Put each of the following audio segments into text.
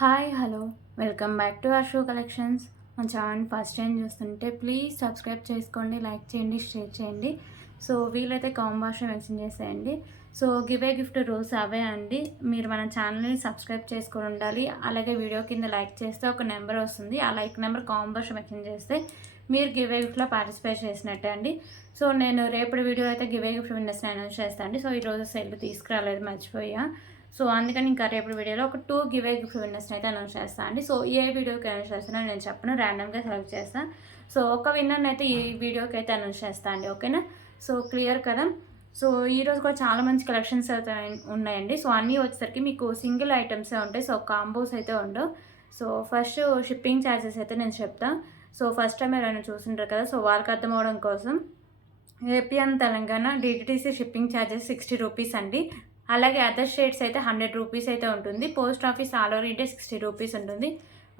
Hi hello welcome back to అశో collections. మన channel first time చూస్తుంటే ప్లీజ్ సబ్స్క్రైబ్ చేసుకోండి, లైక్ చేయండి, షేర్ చేయండి. సో వీలైతే కాంబాష మెన్షన్ చేసేయండి. సో గివే గిఫ్ట్ రూల్స్ అవే అండి. మీరు మన ఛానల్ని సబ్స్క్రైబ్ చేసుకొని ఉండాలి. అలాగే వీడియో కింద లైక్ చేస్తే ఒక నెంబర్ వస్తుంది. ఆ లైక్ నెంబర్ కాంబాష మెన్షన్ చేస్తే మీరు గివే గిఫ్ట్లో పార్టిసిపేట్ చేసినట్టే అండి. సో నేను రేపటి వీడియో అయితే గివే గిఫ్ట్ విన్నర్స్ని అనౌన్స్ చేస్తాను అండి. సో ఈరోజు సెల్ తీసుకురాలేదు, మర్చిపోయా. సో అందుకని ఇంకా రేపు వీడియోలో ఒక 2 గివే గిఫ్ట్ విన్నర్స్ని అయితే అనౌన్స్ చేస్తాను అండి. సో ఏ వీడియోకి అనౌన్స్ చేస్తానో నేను చెప్పను, ర్యాండమ్గా సెలెక్ట్ చేస్తాను. సో ఒక విన్నర్ని అయితే ఈ వీడియోకి అయితే అనౌన్స్ చేస్తాను అండి. ఓకేనా? సో క్లియర్ కదా? సో ఈరోజు కూడా చాలా మంచి కలెక్షన్స్ అయితే ఉన్నాయండి. సో అన్నీ వచ్చేసరికి మీకు సింగిల్ ఐటమ్సే ఉంటాయి. సో కాంబోస్ అయితే ఉండవు. సో ఫస్ట్ షిప్పింగ్ ఛార్జెస్ అయితే నేను చెప్తాను. సో ఫస్ట్ టైం ఎవరైనా చూస్తుంటారు కదా, సో వాళ్ళకి అర్థం అవడం కోసం AP and Telangana DTTC shipping charges 60 rupees అండి. అలాగే అదర్ స్టేట్స్ అయితే 100 రూపీస్ అయితే ఉంటుంది. Post office all over India 60 rupees ఉంటుంది.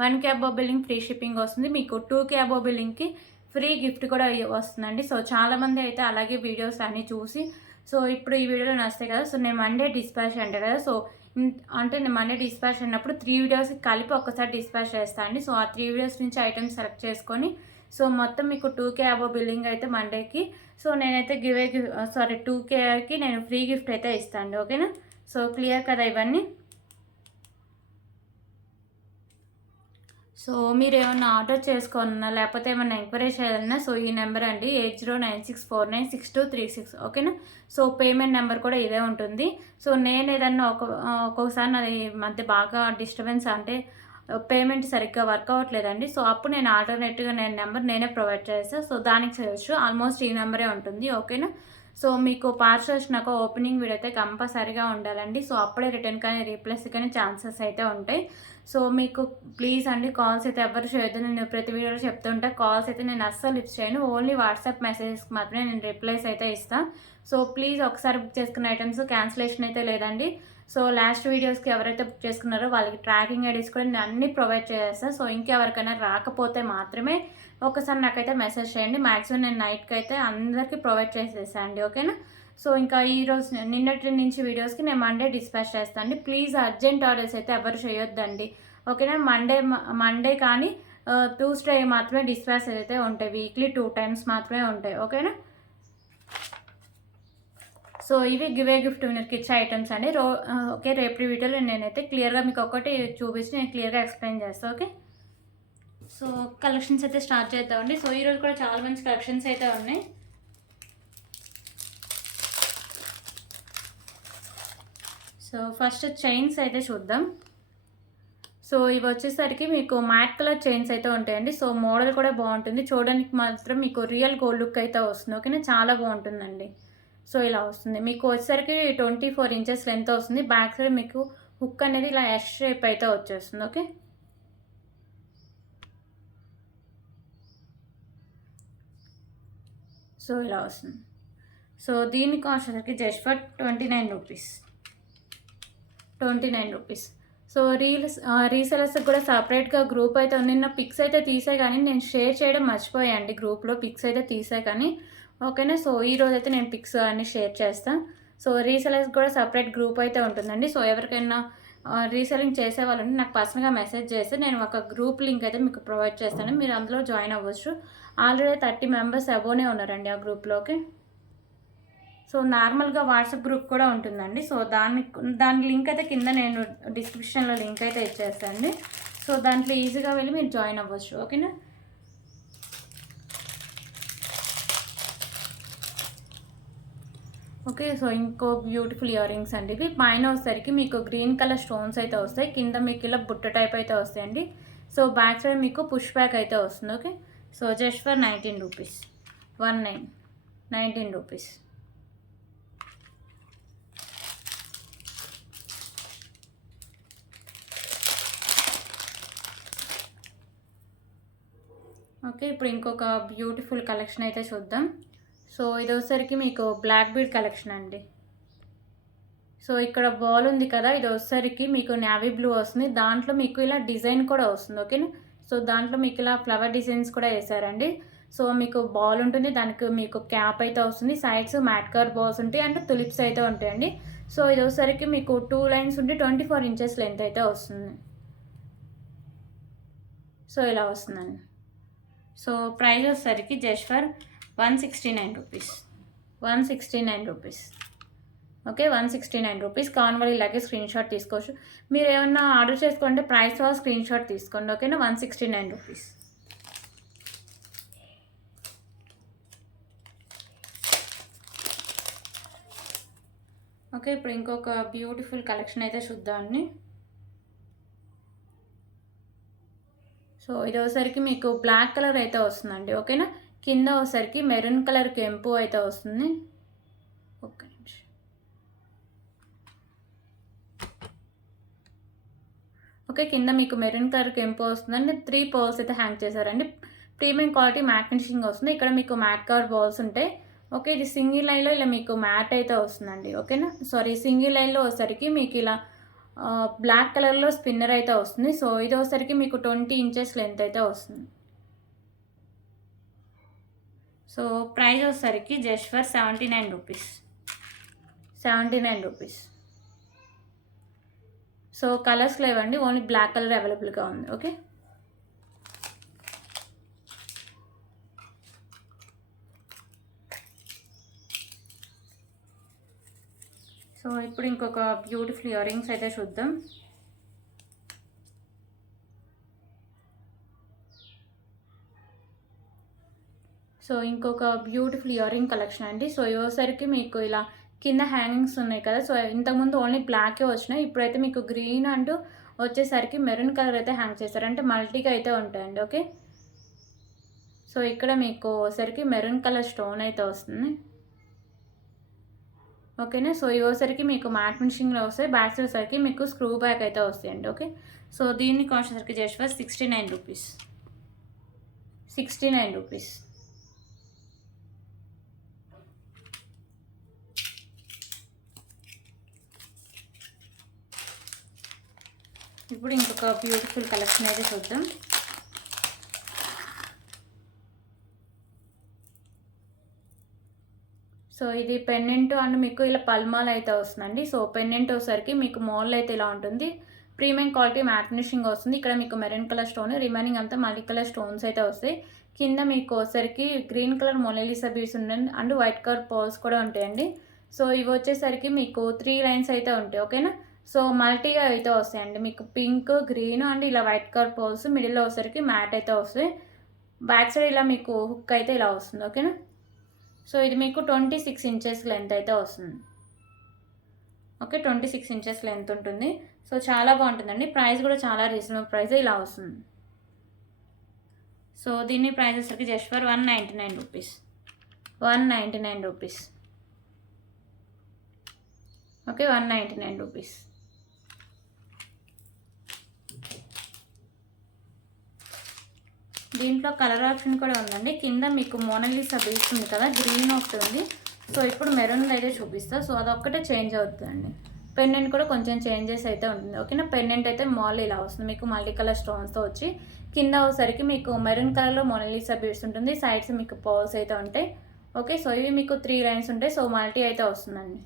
1K above billing free shipping వస్తుంది. మీకు 2K అబోవ్ బిల్లింగ్కి ఫ్రీ గిఫ్ట్ కూడా వస్తుందండి. సో చాలామంది అయితే అలాగే వీడియోస్ అన్నీ చూసి సో ఇప్పుడు ఈ వీడియోలో నచ్చుతాయి కదా, సో నేను మండే డిస్పాచ్ అంటే కదా, సో అంటే నేను మండే డిస్పాచ్ అన్నప్పుడు 3 వీడియోస్కి కలిపి ఒక్కసారి డిస్పాచ్ చేస్తాను అండి. సో ఆ 3 వీడియోస్ నుంచి ఐటమ్స్ సెలెక్ట్ చేసుకొని సో మొత్తం మీకు 2K అబోవ్ బిల్లింగ్ అయితే మండేకి. సో నేనైతే 2Kకి నేను ఫ్రీ గిఫ్ట్ అయితే ఇస్తాను. ఓకేనా? సో క్లియర్ కదా ఇవన్నీ? సో మీరు ఏమన్నా ఆర్డర్ చేసుకోవాలన్నా లేకపోతే ఏమన్నా ఎంక్వైరీ చేయాలన్నా సో ఈ నెంబర్ అండి 8096496236. ఓకేనా? సో పేమెంట్ నెంబర్ కూడా ఇదే ఉంటుంది. సో నేను ఏదన్నా ఒక్కొక్కసారి నాది మధ్య బాగా డిస్టర్బెన్స్ అంటే పేమెంట్ సరిగ్గా వర్క్ అవ్వట్లేదండి. సో అప్పుడు నేను ఆల్టర్నేటివ్గా నెంబర్ నేనే ప్రొవైడ్ చేస్తాను. సో దానికి చేయొచ్చు. ఆల్మోస్ట్ ఈ నెంబరే ఉంటుంది. ఓకేనా? సో మీకు పార్సల్ వచ్చినాక ఓపెనింగ్ వీడియో అయితే కంపల్సరీగా ఉండాలండి. సో అప్పుడే రిటర్న్ కానీ రీప్లేస్ కానీ ఛాన్సెస్ అయితే ఉంటాయి. సో మీకు ప్లీజ్ అండి కాల్స్ అయితే ఎవరు చేయొద్దు. నేను ప్రతి వీడియోలో చెప్తుంటే కాల్స్ అయితే నేను అస్సలు లిఫ్ట్ చేయను. ఓన్లీ వాట్సాప్ మెసేజెస్కి మాత్రమే నేను రిప్లైస్ అయితే ఇస్తాను. సో ప్లీజ్ ఒకసారి బుక్ చేసుకున్న ఐటమ్స్ క్యాన్సిలేషన్ అయితే లేదండి. సో లాస్ట్ వీడియోస్కి ఎవరైతే బుక్ చేసుకున్నారో వాళ్ళకి ట్రాకింగ్ ఐడీస్ కూడా నేను అన్నీ ప్రొవైడ్ చేస్తాను. సో ఇంకెవరికైనా రాకపోతే మాత్రమే ఒకసారి నాకైతే మెసేజ్ చేయండి. మ్యాక్సిమం నేను నైట్కి అయితే అందరికీ ప్రొవైడ్ చేసేసాను అండి. ఓకేనా? సో ఇంకా ఈరోజు నిన్నటి నుంచి వీడియోస్కి నేను మండే డిస్పాచ్ చేస్తాను అండి. ప్లీజ్ అర్జెంట్ ఆర్డర్స్ అయితే ఎవరు చేయొద్దండి. ఓకేనా? మండే కానీ ట్యూస్డే మాత్రమే డిస్పాచ్ అయితే ఉంటాయి. వీక్లీ 2 టైమ్స్ మాత్రమే ఉంటాయి. ఓకేనా? సో ఇవి గివే గిఫ్ట్ విన్నర్కి ఇచ్చే ఐటమ్స్ అండి. ఓకే, రేపు వీడియోలో నేనైతే క్లియర్గా మీకు ఒకటి చూపించి నేను క్లియర్గా ఎక్స్ప్లెయిన్ చేస్తాను. ఓకే, సో కలెక్షన్స్ అయితే స్టార్ట్ చేద్దామండి. సో ఈరోజు కూడా చాలా మంచి కలెక్షన్స్ అయితే ఉన్నాయి. సో ఫస్ట్ చైన్స్ అయితే చూద్దాం. సో ఇవి వచ్చేసరికి మీకు మ్యాట్ కలర్ చైన్స్ అయితే ఉంటాయండి. సో మోడల్ కూడా బాగుంటుంది, చూడడానికి మాత్రం మీకు రియల్ గోల్డ్ లుక్ అయితే వస్తుంది. ఓకేనా? చాలా బాగుంటుందండి. సో ఇలా వస్తుంది మీకు వచ్చేసరికి 24 ఇంచెస్ లెంత్ వస్తుంది. బ్యాక్ సైడ్ మీకు హుక్ అనేది ఇలా ఎస్ షేప్ అయితే వచ్చేస్తుంది. ఓకే, సో ఇలా వస్తుంది. సో దీని కాస్ట్ వచ్చేసరికి just for 29 rupees. 29 rupees. So రీసెలర్స్కి కూడా సపరేట్గా గ్రూప్ అయితే ఉంది. నిన్న పిక్స్ అయితే తీసే కానీ నేను షేర్ చేయడం మర్చిపోయాయండి. గ్రూప్లో పిక్స్ అయితే తీసే కానీ. ఓకేనా? సో ఈరోజు అయితే నేను పిక్స్ అన్ని షేర్ చేస్తాను. సో రీసెలర్స్ కూడా సపరేట్ గ్రూప్ అయితే ఉంటుందండి. సో ఎవరికైనా రీసెలింగ్ చేసే వాళ్ళు నాకు పర్సనల్గా మెసేజ్ చేస్తే నేను ఒక గ్రూప్ లింక్ అయితే మీకు ప్రొవైడ్ చేస్తాను. మీరు అందులో జాయిన్ అవ్వచ్చు. ఆల్రెడీ 30 మెంబర్స్ అబోనే ఉన్నారండి ఆ గ్రూప్లో. ఓకే, సో నార్మల్గా వాట్సాప్ గ్రూప్ కూడా ఉంటుందండి. సో దాని లింక్ అయితే కింద నేను డిస్క్రిప్షన్లో లింక్ అయితే ఇచ్చేస్తాను. సో దాంట్లో ఈజీగా వెళ్ళి మీరు జాయిన్ అవ్వచ్చు. ఓకేనా? ఓకే, సో ఇంకో బ్యూటిఫుల్ ఇయర్ రింగ్స్ అండి. ఇవి పైన వచ్చేసరికి మీకు గ్రీన్ కలర్ స్టోన్స్ అయితే వస్తాయి. కింద మీకు ఇలా బుట్ట టైప్ అయితే వస్తాయండి. సో బ్యాక్ సైడ్ మీకు పుష్ బ్యాక్ అయితే వస్తుంది. Okay, so just for 19 rupees. 19 rupees. Okay, ఇప్పుడు ఇంకొక బ్యూటిఫుల్ కలెక్షన్ అయితే చూద్దాం. సో ఇది వచ్చేసరికి మీకు బ్లాక్ బీడ్ కలెక్షన్ అండి. సో ఇక్కడ బాల్ ఉంది కదా, ఇది వచ్చేసరికి మీకు నేవీ బ్లూ వస్తుంది. దాంట్లో మీకు ఇలా డిజైన్ కూడా వస్తుంది. ఓకేనా? సో దాంట్లో మీకు ఇలా ఫ్లవర్ డిజైన్స్ కూడా వేసారండి. సో మీకు బాల్ ఉంటుంది, దానికి మీకు క్యాప్ అయితే వస్తుంది. సైడ్స్ మ్యాట్ కలర్ బాల్స్ ఉంటాయి అండ్ తులిప్స్ అయితే ఉంటాయండి. సో ఇది వచ్చేసరికి మీకు 2 లైన్స్ ఉంటే 24 ఇంచెస్ లెంత్ అయితే వస్తుంది. సో ఇలా వస్తుందండి. సో ప్రైస్ వచ్చేసరికి just for 169 rupees. 169 rupees. Okay, 169 rupees. కావాలి వాళ్ళు ఇలాగే స్క్రీన్ షాట్ తీసుకోవచ్చు. మీరు ఏమన్నా ఆర్డర్ చేసుకుంటే ప్రైస్ వాళ్ళు స్క్రీన్ షాట్ తీసుకోండి. ఓకేనా, 169 రూపీస్. ఓకే, ఇప్పుడు ఇంకొక బ్యూటిఫుల్ కలెక్షన్ అయితే చూద్దామండి. సో ఇది వచ్చేసరికి మీకు బ్లాక్ కలర్ అయితే వస్తుందండి. ఓకేనా, కింద వచ్చేసరికి మెరూన్ కలర్ కెంపు అయితే వస్తుంది. ఓకే, ఓకే, కింద మీకు మెరూన్ కలర్ కెంపు వస్తుందండి. 3 పర్ల్స్ అయితే హ్యాంగ్ చేశారండి. ప్రీమియం క్వాలిటీ మ్యాట్ ఫినిషింగ్ వస్తుంది. ఇక్కడ మీకు మ్యాట్ కవర్ బాల్స్ ఉంటాయి. ఓకే, ఇది సింగిల్ లైన్లో ఇలా మీకు మ్యాట్ అయితే వస్తుందండి. ఓకేనా, సారీ, సింగిల్ లైన్లో వచ్చేసరికి మీకు ఇలా బ్లాక్ కలర్లో స్పిన్నర్ అయితే వస్తుంది. సో ఇది వచ్చేసరికి మీకు 20 ఇంచెస్ లెంత్ అయితే వస్తుంది. సో ప్రైస్ వచ్చేసరికి just for 79 rupees. 79 rupees. So colours లేవండి, ఓన్లీ బ్లాక్ కలర్ అవైలబుల్గా ఉంది. ఓకే, సో ఇప్పుడు ఇంకొక బ్యూటిఫుల్ ఇయర్ రింగ్స్ అయితే చూద్దాం. సో ఇంకొక బ్యూటిఫుల్ ఇయర్ రింగ్ కలెక్షన్ అండి. సో ఇవసరికి మీకు ఇలా కింద హ్యాంగింగ్స్ ఉన్నాయి కదా. సో ఇంతకుముందు ఓన్లీ బ్లాకే వచ్చినాయి. ఇప్పుడైతే మీకు గ్రీన్ అంటూ వచ్చేసరికి మెరూన్ కలర్ అయితే హ్యాంగ్ చేస్తారు, అంటే మల్టీగా అయితే ఉంటాయండి. ఓకే, సో ఇక్కడ మీకు వచ్చేసరికి మెరూన్ కలర్ స్టోన్ అయితే వస్తుంది. ఓకేనా, సో ఇవసరికి మీకు మ్యాట్ ఫినిషింగ్లో వస్తాయి. బ్యాక్ సైడ్ వచ్చరికి మీకు స్క్రూ బ్యాక్ అయితే వస్తాయండి. ఓకే, సో దీన్ని కాస్ట్ వచ్చరికి జస్ట్ ఫర్ 69 రూపీస్. 69 రూపీస్. ఇప్పుడు ఇంకొక బ్యూటిఫుల్ కలెక్షన్ అయితే చూద్దాం. సో ఇది పెండెంట్ అండ్ మీకు ఇలా పల్మాల్ అయితే వస్తుందండి. సో పెండెంట్ వచ్చేసరికి మీకు మోల్ అయితే ఇలా ఉంటుంది. ప్రీమియం క్వాలిటీ మ్యాట్ ఫినిషింగ్ వస్తుంది. ఇక్కడ మీకు మెరూన్ కలర్ స్టోన్, రిమైనింగ్ అంతా మల్టీ కలర్ స్టోన్స్ అయితే వస్తాయి. కింద మీకు వచ్చేసరికి గ్రీన్ కలర్ మొనాలిసా బీడ్స్ ఉండండి అండ్ వైట్ కలర్ పర్ల్స్ కూడా ఉంటాయండి. సో ఇవి వచ్చేసరికి మీకు 3 లైన్స్ అయితే ఉంటాయి. ఓకేనా, సో మల్టీగా అయితే వస్తాయండి. మీకు పింక్, గ్రీన్ అండ్ ఇలా వైట్ కలర్ పర్ల్స్, మిడిల్లో వచ్చేసరికి మ్యాట్ అయితే వస్తాయి. బ్యాక్ సైడ్ ఇలా మీకు హుక్ అయితే ఇలా వస్తుంది. ఓకేనా, సో ఇది మీకు 26 ఇంచెస్ లెంత్ అయితే వస్తుంది. ఓకే, 26 ఇంచెస్ లెంత్ ఉంటుంది. సో చాలా బాగుంటుందండి. ప్రైస్ కూడా చాలా రీజనబుల్ ప్రైస్ ఇలా వస్తుంది. సో దీని ప్రైస్ వచ్చరికి just for 199 rupees. 199 rupees. Okay, 199 rupees. దీంట్లో కలర్ ఆప్షన్ కూడా ఉందండి. కింద మీకు మోనాలిసా బీడ్స్ ఉంది కదా, గ్రీన్ ఒకటి ఉంది. సో ఇప్పుడు మెరూన్ అయితే చూపిస్తా. సో అదొక్కటే చేంజ్ అవుతుందండి. పెండెంట్ కూడా కొంచెం చేంజెస్ అయితే ఉంటుంది. ఓకేనా, పెండెంట్ అయితే మాల్ ఇలా వస్తుంది మీకు మల్టీ కలర్ స్టోన్స్తో వచ్చి. కింద వచ్చేసరికి మీకు మెరూన్ కలర్లో మోనాలిసా బీడ్స్ ఉంటుంది. సైడ్స్ మీకు పర్ల్స్ అయితే ఉంటాయి. ఓకే, సో ఇవి మీకు 3 లైన్స్ ఉంటాయి. సో మల్టీ అయితే వస్తుందండి.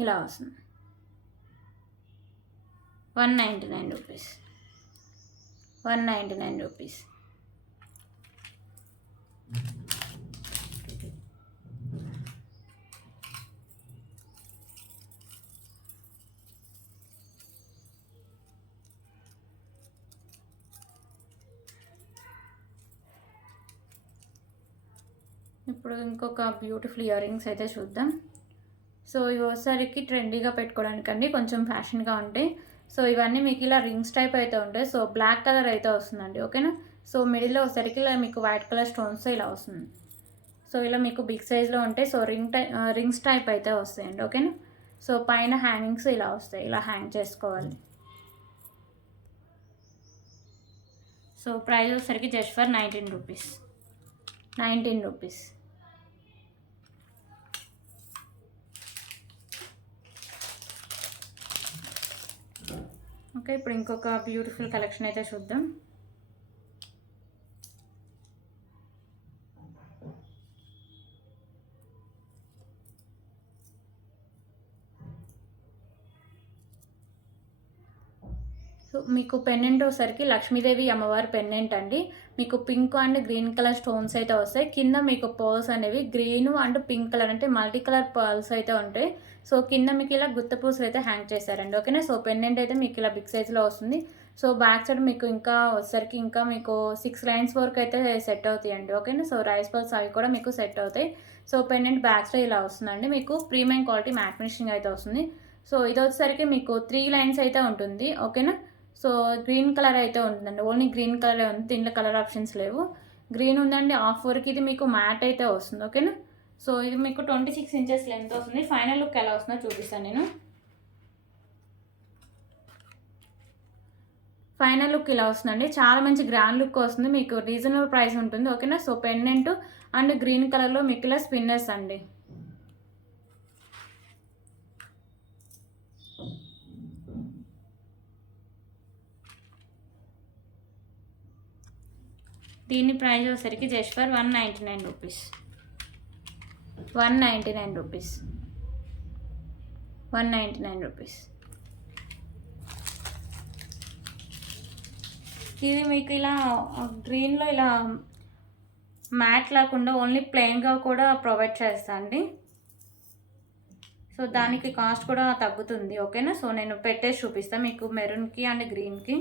ఇలా వస్తుంది. 199 రూపీస్. 199 రూపీస్. ఇప్పుడు ఇంకొక బ్యూటిఫుల్ ఇయర్ రింగ్స్ అయితే చూద్దాం. సో ఇవి ఒకసారికి ట్రెండీగా పెట్టుకోవడానికండి, కొంచెం ఫ్యాషన్గా ఉంటాయి. సో ఇవన్నీ మీకు ఇలా రింగ్స్ టైప్ అయితే ఉంటాయి. సో బ్లాక్ కలర్ అయితే వస్తుందండి. ఓకేనా, సో మిడిల్లో ఒకసారికి ఇలా మీకు వైట్ కలర్ స్టోన్స్ ఇలా వస్తుంది. సో ఇలా మీకు బిగ్ సైజ్లో ఉంటాయి. సో రింగ్స్ టైప్ అయితే వస్తాయండి. ఓకేనా, సో పైన హ్యాంగింగ్స్ ఇలా వస్తాయి, ఇలా హ్యాంగ్ చేసుకోవాలి. సో ప్రైస్ వచ్చేసరికి just for 19 rupees. 19 rupees. Okay, ఇప్పుడు ఇంకొక బ్యూటిఫుల్ కలెక్షన్ అయితే చూద్దాం. మీకు పెండెంట్ వచ్చేసరికి లక్ష్మీదేవి అమ్మవారి పెండెంట్ అండి. మీకు pink and green colour stones అయితే వస్తాయి. కింద మీకు పర్ల్స్ అనేవి గ్రీన్ అండ్ పింక్ కలర్ అంటే మల్టీ కలర్ పర్ల్స్ అయితే ఉంటాయి. సో కింద మీకు ఇలా గుత్త పూసలు అయితే హ్యాంగ్ చేశారండి. ఓకేనా. సో పెండెంట్ అయితే మీకు ఇలా బిగ్ సైజ్లో వస్తుంది. సో బ్యాక్ సైడ్ మీకు ఇంకా వచ్చేసరికి ఇంకా మీకు 6 లైన్స్ వరకు అయితే సెట్ అవుతాయండి. ఓకేనా. సో రైస్ పర్ల్స్ అవి కూడా మీకు సెట్ అవుతాయి. సో పెండెంట్ బ్యాక్ సైడ్ ఇలా వస్తుందండి. మీకు ప్రీమియం క్వాలిటీ మ్యాట్ ఫినిషింగ్ అయితే వస్తుంది. సో ఇది వచ్చేసరికి మీకు 3 లైన్స్ అయితే ఉంటుంది. ఓకేనా. సో గ్రీన్ కలర్ అయితే ఉంటుందండి. ఓన్లీ గ్రీన్ కలరే ఉంది, దీంట్లో కలర్ ఆప్షన్స్ లేవు. గ్రీన్ ఉందండి. హాఫ్ వరకు ఇది మీకు మ్యాట్ అయితే వస్తుంది. ఓకేనా. సో ఇది మీకు 26 ఇంచెస్ లెంత్ వస్తుంది. ఫైనల్ లుక్ ఎలా వస్తుందో చూపిస్తాను నేను. ఫైనల్ లుక్ ఇలా వస్తుందండి. చాలా మంచి గ్రాండ్ లుక్ వస్తుంది. మీకు రీజనబుల్ ప్రైస్ ఉంటుంది. ఓకేనా. సో పెండెంట్ అండ్ గ్రీన్ కలర్లో మీకు ఇలా స్పిన్నర్స్ అండి. దీని ప్రైస్ వచ్చేసరికి just for 199 rupees. 199 rupees. 199 rupees. ఇది మీకు ఇలా గ్రీన్లో ఇలా మ్యాట్ లేకుండా ఓన్లీ ప్లెయిన్గా కూడా ప్రొవైడ్ చేస్తా అండి. సో దానికి కాస్ట్ కూడా తగ్గుతుంది. ఓకేనా. సో నేను పెట్టేసి చూపిస్తాను మీకు మెరూన్కి అండ్ గ్రీన్కి.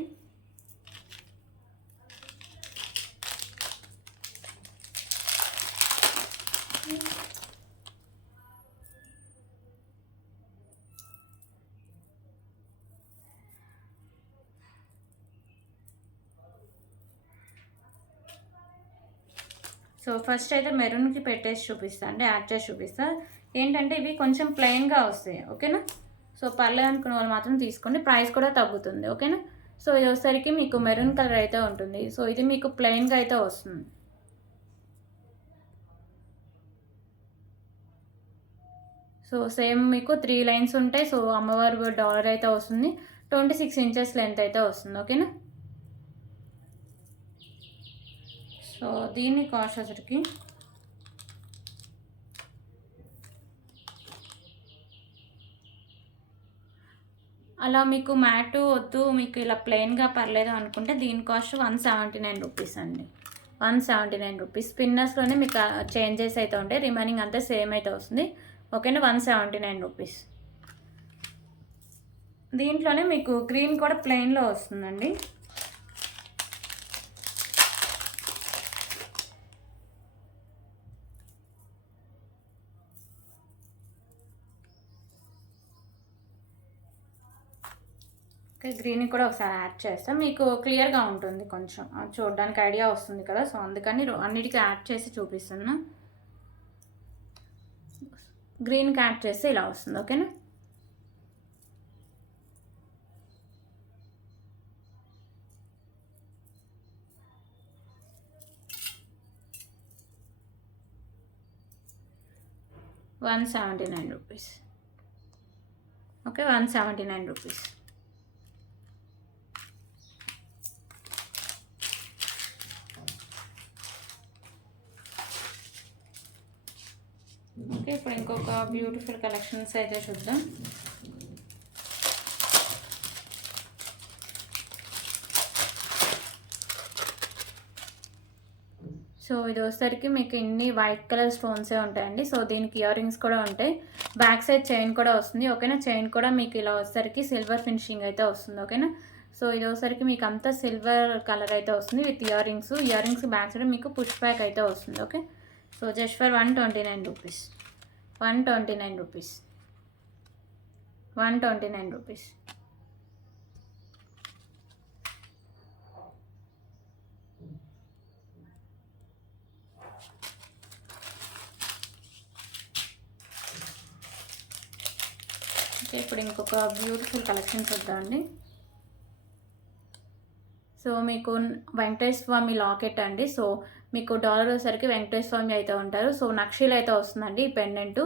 సో ఫస్ట్ అయితే మెరూన్కి పెట్టేసి చూపిస్తాను అండి, యాడ్ చేసి చూపిస్తా. ఏంటంటే ఇవి కొంచెం ప్లెయిన్గా వస్తాయి. ఓకేనా. సో పర్లేదు అనుకునే వాళ్ళు మాత్రం తీసుకోండి, ప్రైస్ కూడా తగ్గుతుంది. ఓకేనా. సో ఇది వచ్చేసరికి మీకు మెరూన్ కలర్ అయితే ఉంటుంది. సో ఇది మీకు ప్లెయిన్గా అయితే వస్తుంది. సో సేమ్ మీకు 3 లైన్స్ ఉంటాయి. సో అమ్మవారి డాలర్ అయితే వస్తుంది. 26 ఇంచెస్ లెంత్ అయితే వస్తుంది. ఓకేనా. సో దీన్ని కాస్ట్ వచ్చరికి అలా మీకు మ్యాట్ వద్దు, మీకు ఇలా ప్లెయిన్గా పర్లేదు అనుకుంటే దీని కాస్ట్ 179 రూపీస్ అండి. 179 రూపీస్. స్పిన్నర్స్లోనే మీకు చేంజెస్ అయితే ఉంటాయి, రిమైనింగ్ అంతా సేమ్ అయితే వస్తుంది. ఓకేనా. 179 రూపీస్. దీంట్లోనే మీకు గ్రీన్ కూడా ప్లెయిన్లో వస్తుందండి. ఓకే. గ్రీన్ కూడా ఒకసారి యాడ్ చేస్తాం, మీకు క్లియర్గా ఉంటుంది, కొంచెం చూడడానికి ఐడియా వస్తుంది కదా. సో అందుకని అన్నిటికీ యాడ్ చేసి చూపిస్తున్నా. గ్రీన్కి యాడ్ చేస్తే ఇలా వస్తుంది. ఓకేనా. ₹179 రూపీస్. ఓకే. 179 రూపీస్. ఓకే. ఇప్పుడు ఇంకొక బ్యూటిఫుల్ కలెక్షన్స్ అయితే చూద్దాం. సో ఇది వచ్చేసరికి మీకు ఇన్ని వైట్ కలర్ స్టోన్సే ఉంటాయండి. సో దీనికి ఇయర్ రింగ్స్ కూడా ఉంటాయి. బ్యాక్ సైడ్ చైన్ కూడా వస్తుంది. ఓకేనా. చైన్ కూడా మీకు ఇలా వచ్చేసరికి సిల్వర్ ఫినిషింగ్ అయితే వస్తుంది. ఓకేనా. సో ఇది వచ్చేసరికి మీకు అంతా సిల్వర్ కలర్ అయితే వస్తుంది with ear rings. Ear rings back side మీకు పుష్ బ్యాక్ అయితే వస్తుంది. Okay. So just for 129 rupees. 129 rupees. 129 rupees. Okay. ఇప్పుడు ఇంకొక బ్యూటిఫుల్ కలెక్షన్ చూద్దామండి. సో మీకు వెంకటేశ్వర స్వామి లాకెట్ అండి. సో మీకు డాలర్ వచ్చేసరికి వెంకటేశ్వర స్వామి అయితే ఉంటారు. సో నక్షీలు అయితే వస్తుందండి ఈ పెండెంట్.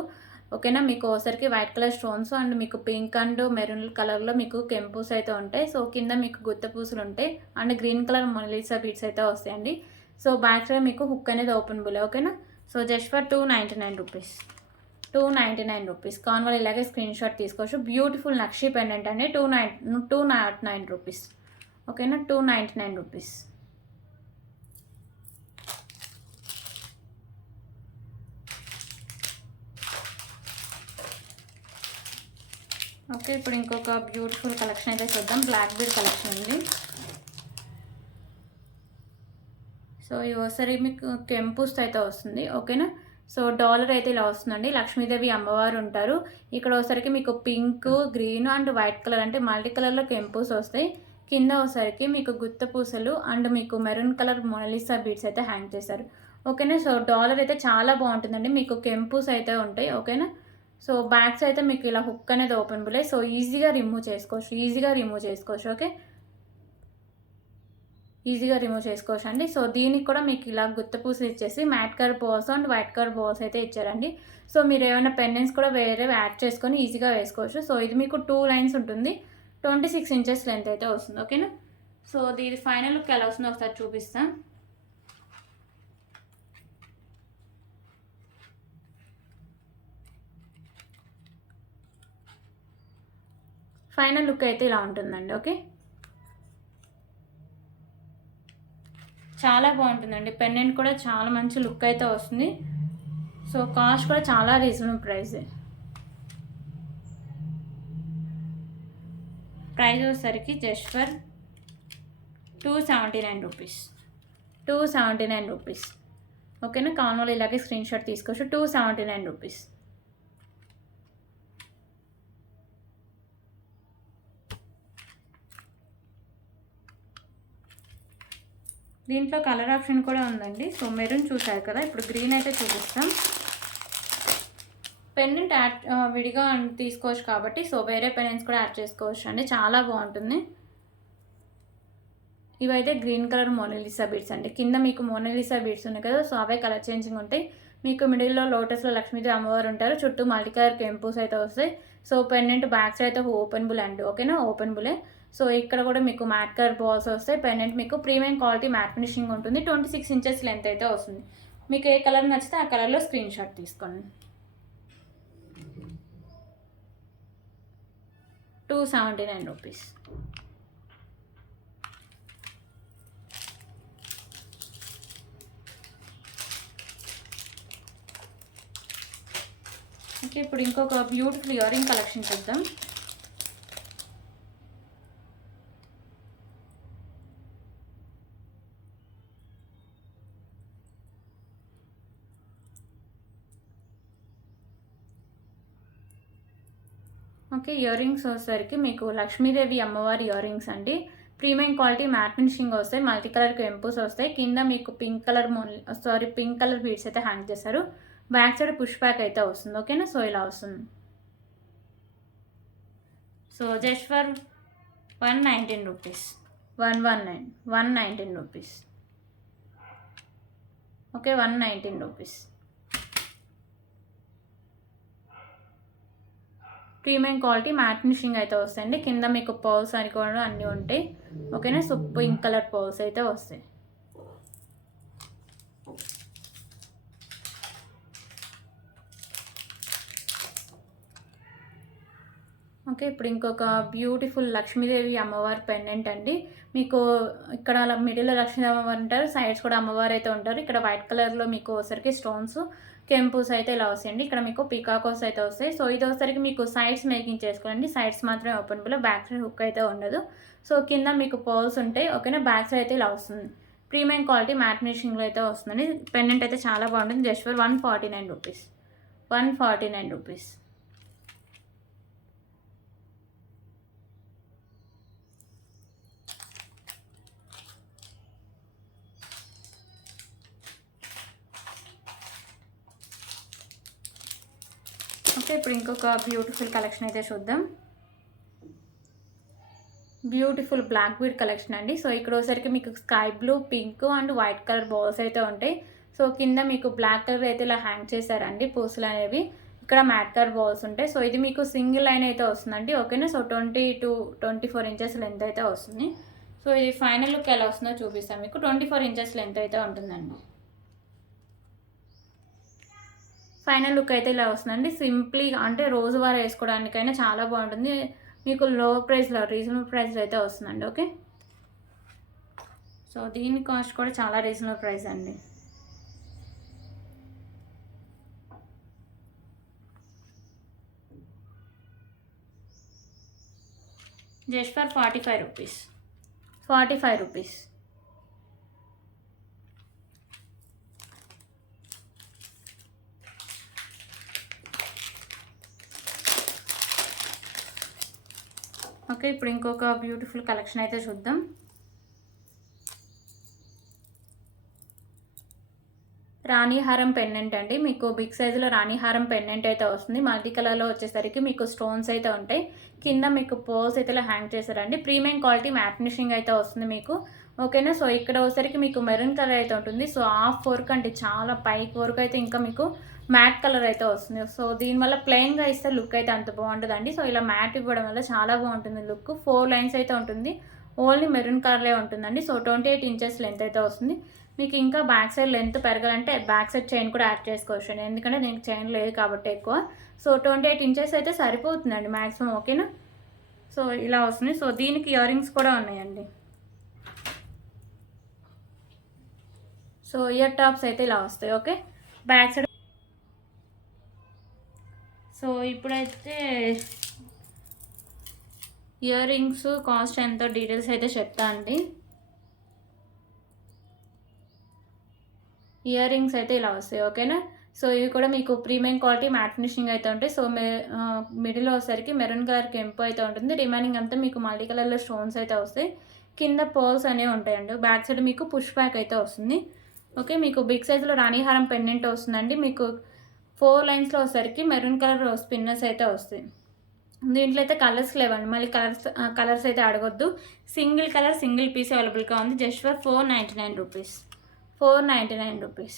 ఓకేనా. మీకు వచ్చేసరికి వైట్ కలర్ స్టోన్స్ అండ్ మీకు పింక్ అండ్ మెరూన్ కలర్లో మీకు కెంపూస్ అయితే ఉంటాయి. సో కింద మీకు గుత్త పూసలు ఉంటాయి and green colour Monalisa beads అయితే వస్తాయండి. సో బ్యాక్ సైడ్ మీకు హుక్ అనేది ఓపెన్ బుల్. ఓకేనా. So just for 299 rupees. 299 rupees. కాన్ వాళ్ళు ఇలాగే స్క్రీన్ షాట్ తీసుకోవచ్చు. బ్యూటిఫుల్ నక్షీ పెండెంట్ అండి. 209 రూపీస్. ఓకేనా, 299 రూపీస్. ఓకే, ఇప్పుడు ఇంకొక బ్యూటిఫుల్ కలెక్షన్ అయితే చూద్దాం. బ్లాక్ బీడ్ కలెక్షన్ ఉంది. సో ఇవి ఒకసారి మీకు కెంపుస్ అయితే వస్తుంది. ఓకేనా, సో డాలర్ అయితే ఇలా వస్తుందండి. లక్ష్మీదేవి అమ్మవారు ఉంటారు. ఇక్కడ ఒకసారికి మీకు pink, green and white colour అంటే మల్టీ కలర్లో కెంపుస్ వస్తాయి. కింద ఒకసారికి మీకు గుత్త పూసలు అండ్ మీకు మెరూన్ కలర్ మొనాలిసా బీడ్స్ అయితే హ్యాంగ్ చేశారు. ఓకేనా, సో డాలర్ అయితే చాలా బాగుంటుందండి. మీకు కెంపుస్ అయితే ఉంటాయి. ఓకేనా, సో బ్యాగ్స్ అయితే మీకు ఇలా హుక్ అనేది ఓపెనబులే. సో ఈజీగా రిమూవ్ చేసుకోవచ్చు. ఓకే, ఈజీగా రిమూవ్ చేసుకోవచ్చు అండి. సో దీనికి కూడా మీకు ఇలా గుత్త పూసలు ఇచ్చేసి mat colour balls and white colour balls అయితే ఇచ్చారండి. సో మీరు ఏమైనా పెండెంట్స్ కూడా వేరే యాడ్ చేసుకొని ఈజీగా వేసుకోవచ్చు. సో ఇది మీకు 2 లైన్స్ ఉంటుంది. 26 ఇంచెస్ లెంత్ అయితే వస్తుంది. ఓకేనా, సో దీని ఫైనల్ లుక్ ఎలా వస్తుందో ఒకసారి చూపిస్తాను. ఫైనల్ లుక్ అయితే ఇలా ఉంటుందండి. ఓకే, చాలా బాగుంటుందండి. పెండెంట్ కూడా చాలా మంచి లుక్ అయితే వస్తుంది. సో కాస్ట్ కూడా చాలా రీజనబుల్ ప్రైస్ వచ్చేసరికి జస్ట్ ఫర్ 279 రూపీస్. 279 రూపీస్. ఓకేనా, కావాలని ఇలాగే స్క్రీన్ షాట్ తీసుకోవచ్చు. 279 రూపీస్. దీంట్లో కలర్ ఆప్షన్ కూడా ఉందండి. సో మెరూన్ చూసారు కదా, ఇప్పుడు గ్రీన్ అయితే చూపిస్తాం. పెండెంట్ యాడ్ విడిగా తీసుకోవచ్చు కాబట్టి సో వేరే పెండెంట్స్ కూడా యాడ్ చేసుకోవచ్చు అండి. చాలా బాగుంటుంది. ఇవైతే గ్రీన్ కలర్ మోనాలిసా బీడ్స్ అండి. కింద మీకు మోనాలిసా బీడ్స్ ఉన్నాయి కదా, సో అవే కలర్ చేంజింగ్ ఉంటాయి. మీకు మిడిల్లో లోటస్లో లక్ష్మీదేవి అమ్మవారు ఉంటారు. చుట్టూ మల్టీ కలర్ కెంపుస్ అయితే వస్తాయి. సో పెండెంట్ బ్యాక్ సైడ్ అయితే ఓపెనబుల్ అండి. ఓకేనా, ఓపెనబులే. సో ఇక్కడ కూడా మీకు మ్యాట్ కలర్ బాల్స్ వస్తాయి. పెండెంట్ మీకు ప్రీమియం క్వాలిటీ మ్యాట్ ఫినిషింగ్ ఉంటుంది. 26 ఇంచెస్ లెంత్ అయితే వస్తుంది. మీకు ఏ కలర్ నచ్చితే ఆ కలర్లో స్క్రీన్ షాట్ తీసుకోండి. 279 రూపీస్. ఓకే, ఇప్పుడు ఇంకొక బ్యూటిఫుల్ ఇయర్ రింగ్ కలెక్షన్ చూద్దాం. ఓకే, ఇయర్ రింగ్స్ వచ్చేసరికి మీకు లక్ష్మీదేవి అమ్మవారి ఇయర్ రింగ్స్ అండి. ప్రీమియం క్వాలిటీ మ్యాట్ ఫినిషింగ్ వస్తాయి. మల్టీ కలర్ కెంపుస్ వస్తాయి. కింద మీకు పింక్ కలర్ బీడ్స్ అయితే హ్యాంగ్ చేశారు. బ్యాక్ సైడ్ పుష్ బ్యాక్ అయితే వస్తుంది. ఓకేనా, సో ఇలా వస్తుంది. So just for 119 rupees. 119 rupees. Okay, 119 rupees. Premium quality matte finishing అయితే వస్తాయండి. కింద మీకు పర్ల్స్ అని కూడా అన్నీ ఉంటాయి. ఓకేనా, సో పింక్ కలర్ పర్ల్స్ అయితే వస్తాయి. ఓకే, ఇప్పుడు ఇంకొక బ్యూటిఫుల్ లక్ష్మీదేవి అమ్మవారి పెండెంట్ అండి. మీకు ఇక్కడ మిడిల్లో లక్ష్మీదేవి అమ్మవారు ఉంటారు. సైడ్స్ కూడా అమ్మవారు అయితే ఉంటారు. ఇక్కడ వైట్ కలర్లో మీకు వచ్చరికి స్టోన్స్ కెంపుస్ అయితే ఇలా వస్తాయండి. ఇక్కడ మీకు పీకాకోస్ అయితే వస్తాయి. సో ఇది వచ్చరికి మీకు సైడ్స్ మేకింగ్ చేసుకోండి. సైడ్స్ మాత్రమే ఓపెనబుల్, బ్యాక్ సైడ్ హుక్ అయితే ఉండదు. సో కింద మీకు పర్ల్స్ ఉంటాయి. ఓకేనా, బ్యాక్ సైడ్ అయితే ఇలా వస్తుంది. ప్రీమియం క్వాలిటీ మ్యాట్ ఫినిషింగ్లో అయితే వస్తుందండి. పెండెంట్ అయితే చాలా బాగుంటుంది. Just for 149 rupees. 149 rupees. Okay, ఇప్పుడు ఇంకొక బ్యూటిఫుల్ కలెక్షన్ అయితే చూద్దాం. బ్యూటిఫుల్ బ్లాక్ బీడ్ కలెక్షన్ అండి. సో ఇక్కడ వచ్చరికి మీకు sky blue, pink and white colour balls అయితే ఉంటాయి. సో కింద మీకు బ్లాక్ కలర్ అయితే ఇలా హ్యాంగ్ చేశారండి పూసలు అనేవి. ఇక్కడ మ్యాట్ కలర్ బాల్స్ ఉంటాయి. సో ఇది మీకు సింగిల్ లైన్ అయితే వస్తుందండి. ఓకేనా, సో 24 ఇంచెస్ లెంత్ అయితే వస్తుంది. సో ఇది ఫైనల్ లుక్ ఎలా వస్తుందో చూపిస్తాను మీకు. 24 ఇంచెస్ లెంత్ అయితే ఉంటుందండి. ఫైనల్ లుక్ అయితే ఇలా వస్తుందండి. సింప్లీ అంటే రోజువారీ వేసుకోవడానికైనా చాలా బాగుంటుంది. మీకు లో ప్రైస్లో రీజనబుల్ ప్రైస్లో అయితే వస్తుందండి. ఓకే, సో దీని కాస్ట్ కూడా చాలా రీజనబుల్ ప్రైస్ అండి. Just for 45 rupees. 45 rupees. Okay, ఇప్పుడు ఇంకొక బ్యూటిఫుల్ కలెక్షన్ అయితే చూద్దాం. రాణిహారం పెండెంట్ అండి. మీకు బిగ్ సైజులో రాణిహారం పెండెంట్ అయితే వస్తుంది. మల్టీ కలర్లో వచ్చేసరికి మీకు స్టోన్స్ అయితే ఉంటాయి. కింద మీకు పోల్స్ అయితే ఇలా హ్యాంగ్ చేశారండి. ప్రీమియం క్వాలిటీ మ్యాట్ ఫినిషింగ్ అయితే వస్తుంది మీకు. ఓకేనా. సో ఇక్కడ వచ్చేసరికి మీకు మెరూన్ కలర్ అయితే ఉంటుంది. సో హాఫ్ వరకు అంటే చాలా పైకి వరకు అయితే ఇంకా మీకు మ్యాట్ కలర్ అయితే వస్తుంది. సో దీనివల్ల ప్లెయిన్గా ఇస్తే లుక్ అయితే అంత బాగుంటుందండి. సో ఇలా మ్యాట్ ఇవ్వడం వల్ల చాలా బాగుంటుంది లుక్. 4 లైన్స్ అయితే ఉంటుంది. ఓన్లీ మెరూన్ కలర్లే ఉంటుందండి. సో 28 ఇంచెస్ లెంత్ అయితే వస్తుంది. మీకు ఇంకా బ్యాక్ సైడ్ లెంత్ పెరగాలంటే బ్యాక్ సైడ్ చైన్ కూడా యాడ్ చేసుకోవచ్చు. ఎందుకంటే దీనికి చైన్ లేదు కాబట్టి ఎక్కువ. సో 28 ఇంచెస్ అయితే సరిపోతుందండి మ్యాక్సిమం. ఓకేనా. సో ఇలా వస్తుంది. సో దీనికి ఇయర్ రింగ్స్ కూడా ఉన్నాయండి. సో ఇయర్ టాప్స్ అయితే ఇలా వస్తాయి. Okay, back side. సో ఇప్పుడైతే ఇయర్ రింగ్స్ కాస్ట్ ఎంతో డీటెయిల్స్ అయితే చెప్తా అండి. ఇయర్ రింగ్స్ అయితే ఇలా వస్తాయి. ఓకేనా. సో ఇవి కూడా మీకు ప్రీమియం క్వాలిటీ మ్యాట్ ఫినిషింగ్ అయితే ఉంటాయి. సో మిడిల్లో వచ్చేసరికి మెరూన్ కలర్ కెంపు అయితే ఉంటుంది. రిమైనింగ్ అంతా మీకు మల్టీ కలర్లో స్టోన్స్ అయితే వస్తాయి. కింద పోల్స్ అనేవి ఉంటాయండి. బ్యాక్ సైడ్ మీకు పుష్ బ్యాక్ అయితే వస్తుంది. ఓకే, మీకు బిగ్ సైజులో రాణిహారం పెండెంట్ వస్తుందండి. మీకు 4 లైన్స్లో వచ్చేసరికి మెరూన్ కలర్ స్పిన్నర్స్ అయితే వస్తాయి. దీంట్లో అయితే కలర్స్ లేవండి. మళ్ళీ కలర్స్ అయితే అడగొద్దు. సింగిల్ కలర్ సింగిల్ పీస్ అవైలబుల్గా ఉంది. Just for 499 rupees. 499 rupees.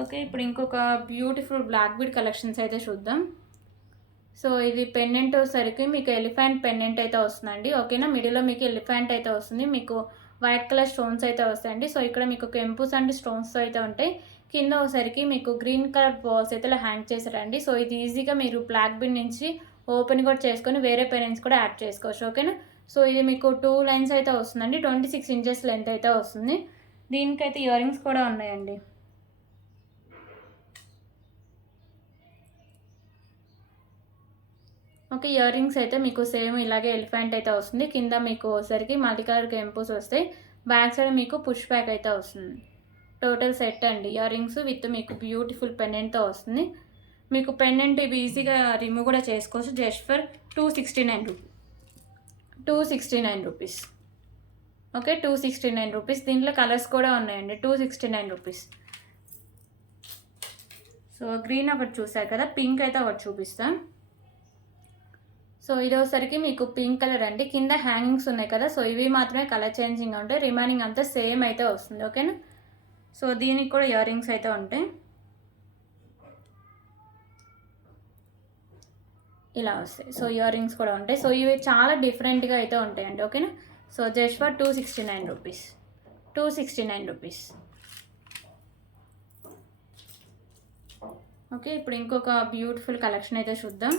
Okay, ఇప్పుడు ఇంకొక బ్యూటిఫుల్ బ్లాక్ బీడ్ కలెక్షన్స్ అయితే చూద్దాం. సో ఇది పెండెంట్ వచ్చేసరికి మీకు ఎలిఫెంట్ పెండెంట్ అయితే వస్తుందండి. ఓకేనా. మిడిల్లో మీకు ఎలిఫెంట్ అయితే వస్తుంది. మీకు వైట్ కలర్ స్టోన్స్ అయితే వస్తాయండి. సో ఇక్కడ మీకు కెంపుస్ అండ్ స్టోన్స్ అయితే ఉంటాయి. కింద వచ్చేసరికి మీకు గ్రీన్ కలర్ బాల్స్ అయితే ఇలా హ్యాంగ్ చేశారండి. సో ఇది ఈజీగా మీరు బ్లాక్ బీడ్ నుంచి ఓపెన్ కూడా చేసుకొని వేరే పెరెంట్స్ కూడా యాడ్ చేసుకోవచ్చు. ఓకేనా. సో ఇది మీకు 2 లైన్స్ అయితే వస్తుందండి. 26 ఇంచెస్ లెంత్ అయితే వస్తుంది. దీనికైతే ఇయర్ రింగ్స్ కూడా ఉన్నాయండి. ఓకే, ఇయర్ రింగ్స్ అయితే మీకు సేమ్ ఇలాగే ఎలిఫెంట్ అయితే వస్తుంది. కింద మీకు వచ్చేసరికి మల్టీ కలర్ కెంపుస్ వస్తాయి. బ్యాక్ సైడ్ మీకు పుష్ బ్యాక్ అయితే వస్తుంది. టోటల్ సెట్ అండి. ఇయర్ రింగ్స్ విత్ మీకు బ్యూటిఫుల్ పెండెంట్తో వస్తుంది. మీకు పెండెంట్ ఇవి ఈజీగా రిమూవ్ కూడా చేసుకోవచ్చు. Just for 269 rupees. 269 rupees. Okay, 269 rupees. దీంట్లో కలర్స్ కూడా ఉన్నాయండి. 269 రూపీస్. సో గ్రీన్ ఒకటి చూసారు కదా, పింక్ అయితే ఒకటి చూపిస్తాం. సో ఇది వచ్చేసరికి మీకు పింక్ కలర్ అండి. కింద హ్యాంగింగ్స్ ఉన్నాయి కదా, సో ఇవి మాత్రమే కలర్ చేంజింగ్ ఉంటాయి. రిమైనింగ్ అంతా సేమ్ అయితే వస్తుంది. ఓకేనా. సో దీనికి కూడా ఇయర్ రింగ్స్ అయితే ఉంటాయి. ఇలా వస్తాయి. సో ఇయర్ రింగ్స్ కూడా ఉంటాయి. సో ఇవి చాలా డిఫరెంట్గా అయితే ఉంటాయండి. ఓకేనా. So just for 269 rupees. 269 rupees. Okay, ఇప్పుడు ఇంకొక బ్యూటిఫుల్ కలెక్షన్ అయితే చూద్దాం.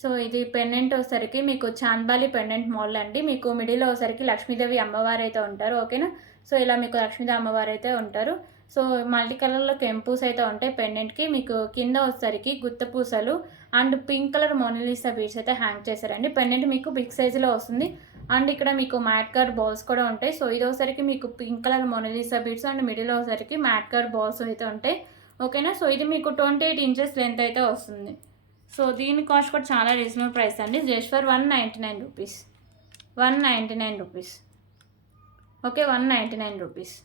సో ఇది పెండెంట్ వచ్చేసరికి మీకు చాంద్బాలి పెండెంట్ మోడల్ అండి. మీకు మిడిల్లో వచ్చేసరికి లక్ష్మీదేవి అమ్మవారు అయితే ఉంటారు. ఓకేనా. సో ఇలా మీకు లక్ష్మీదేవి అమ్మవారు అయితే ఉంటారు. సో మల్టీ కలర్లో కెంపూస్ అయితే ఉంటాయి పెండెంట్కి. మీకు కింద వచ్చేసరికి గుత్తపూసలు and pink colour Monalisa beads అయితే హ్యాంగ్ చేశారండి. పెండెంట్ మీకు బిగ్ సైజులో వస్తుంది. అండ్ ఇక్కడ మీకు మ్యాట్ కలర్ బాల్స్ కూడా ఉంటాయి. సో ఇది వచ్చేసరికి మీకు pink colour Monalisa beads and మిడిల్లో వచ్చేసరికి మ్యాట్ కలర్ బాల్స్ అయితే ఉంటాయి. ఓకేనా. సో ఇది మీకు 28 ఇంచెస్ లెంత్ అయితే వస్తుంది. సో దీని కాస్ట్ కూడా చాలా రీజనబుల్ ప్రైస్ అండి. Just for 199 rupees. 199 rupees. Okay, 199 rupees.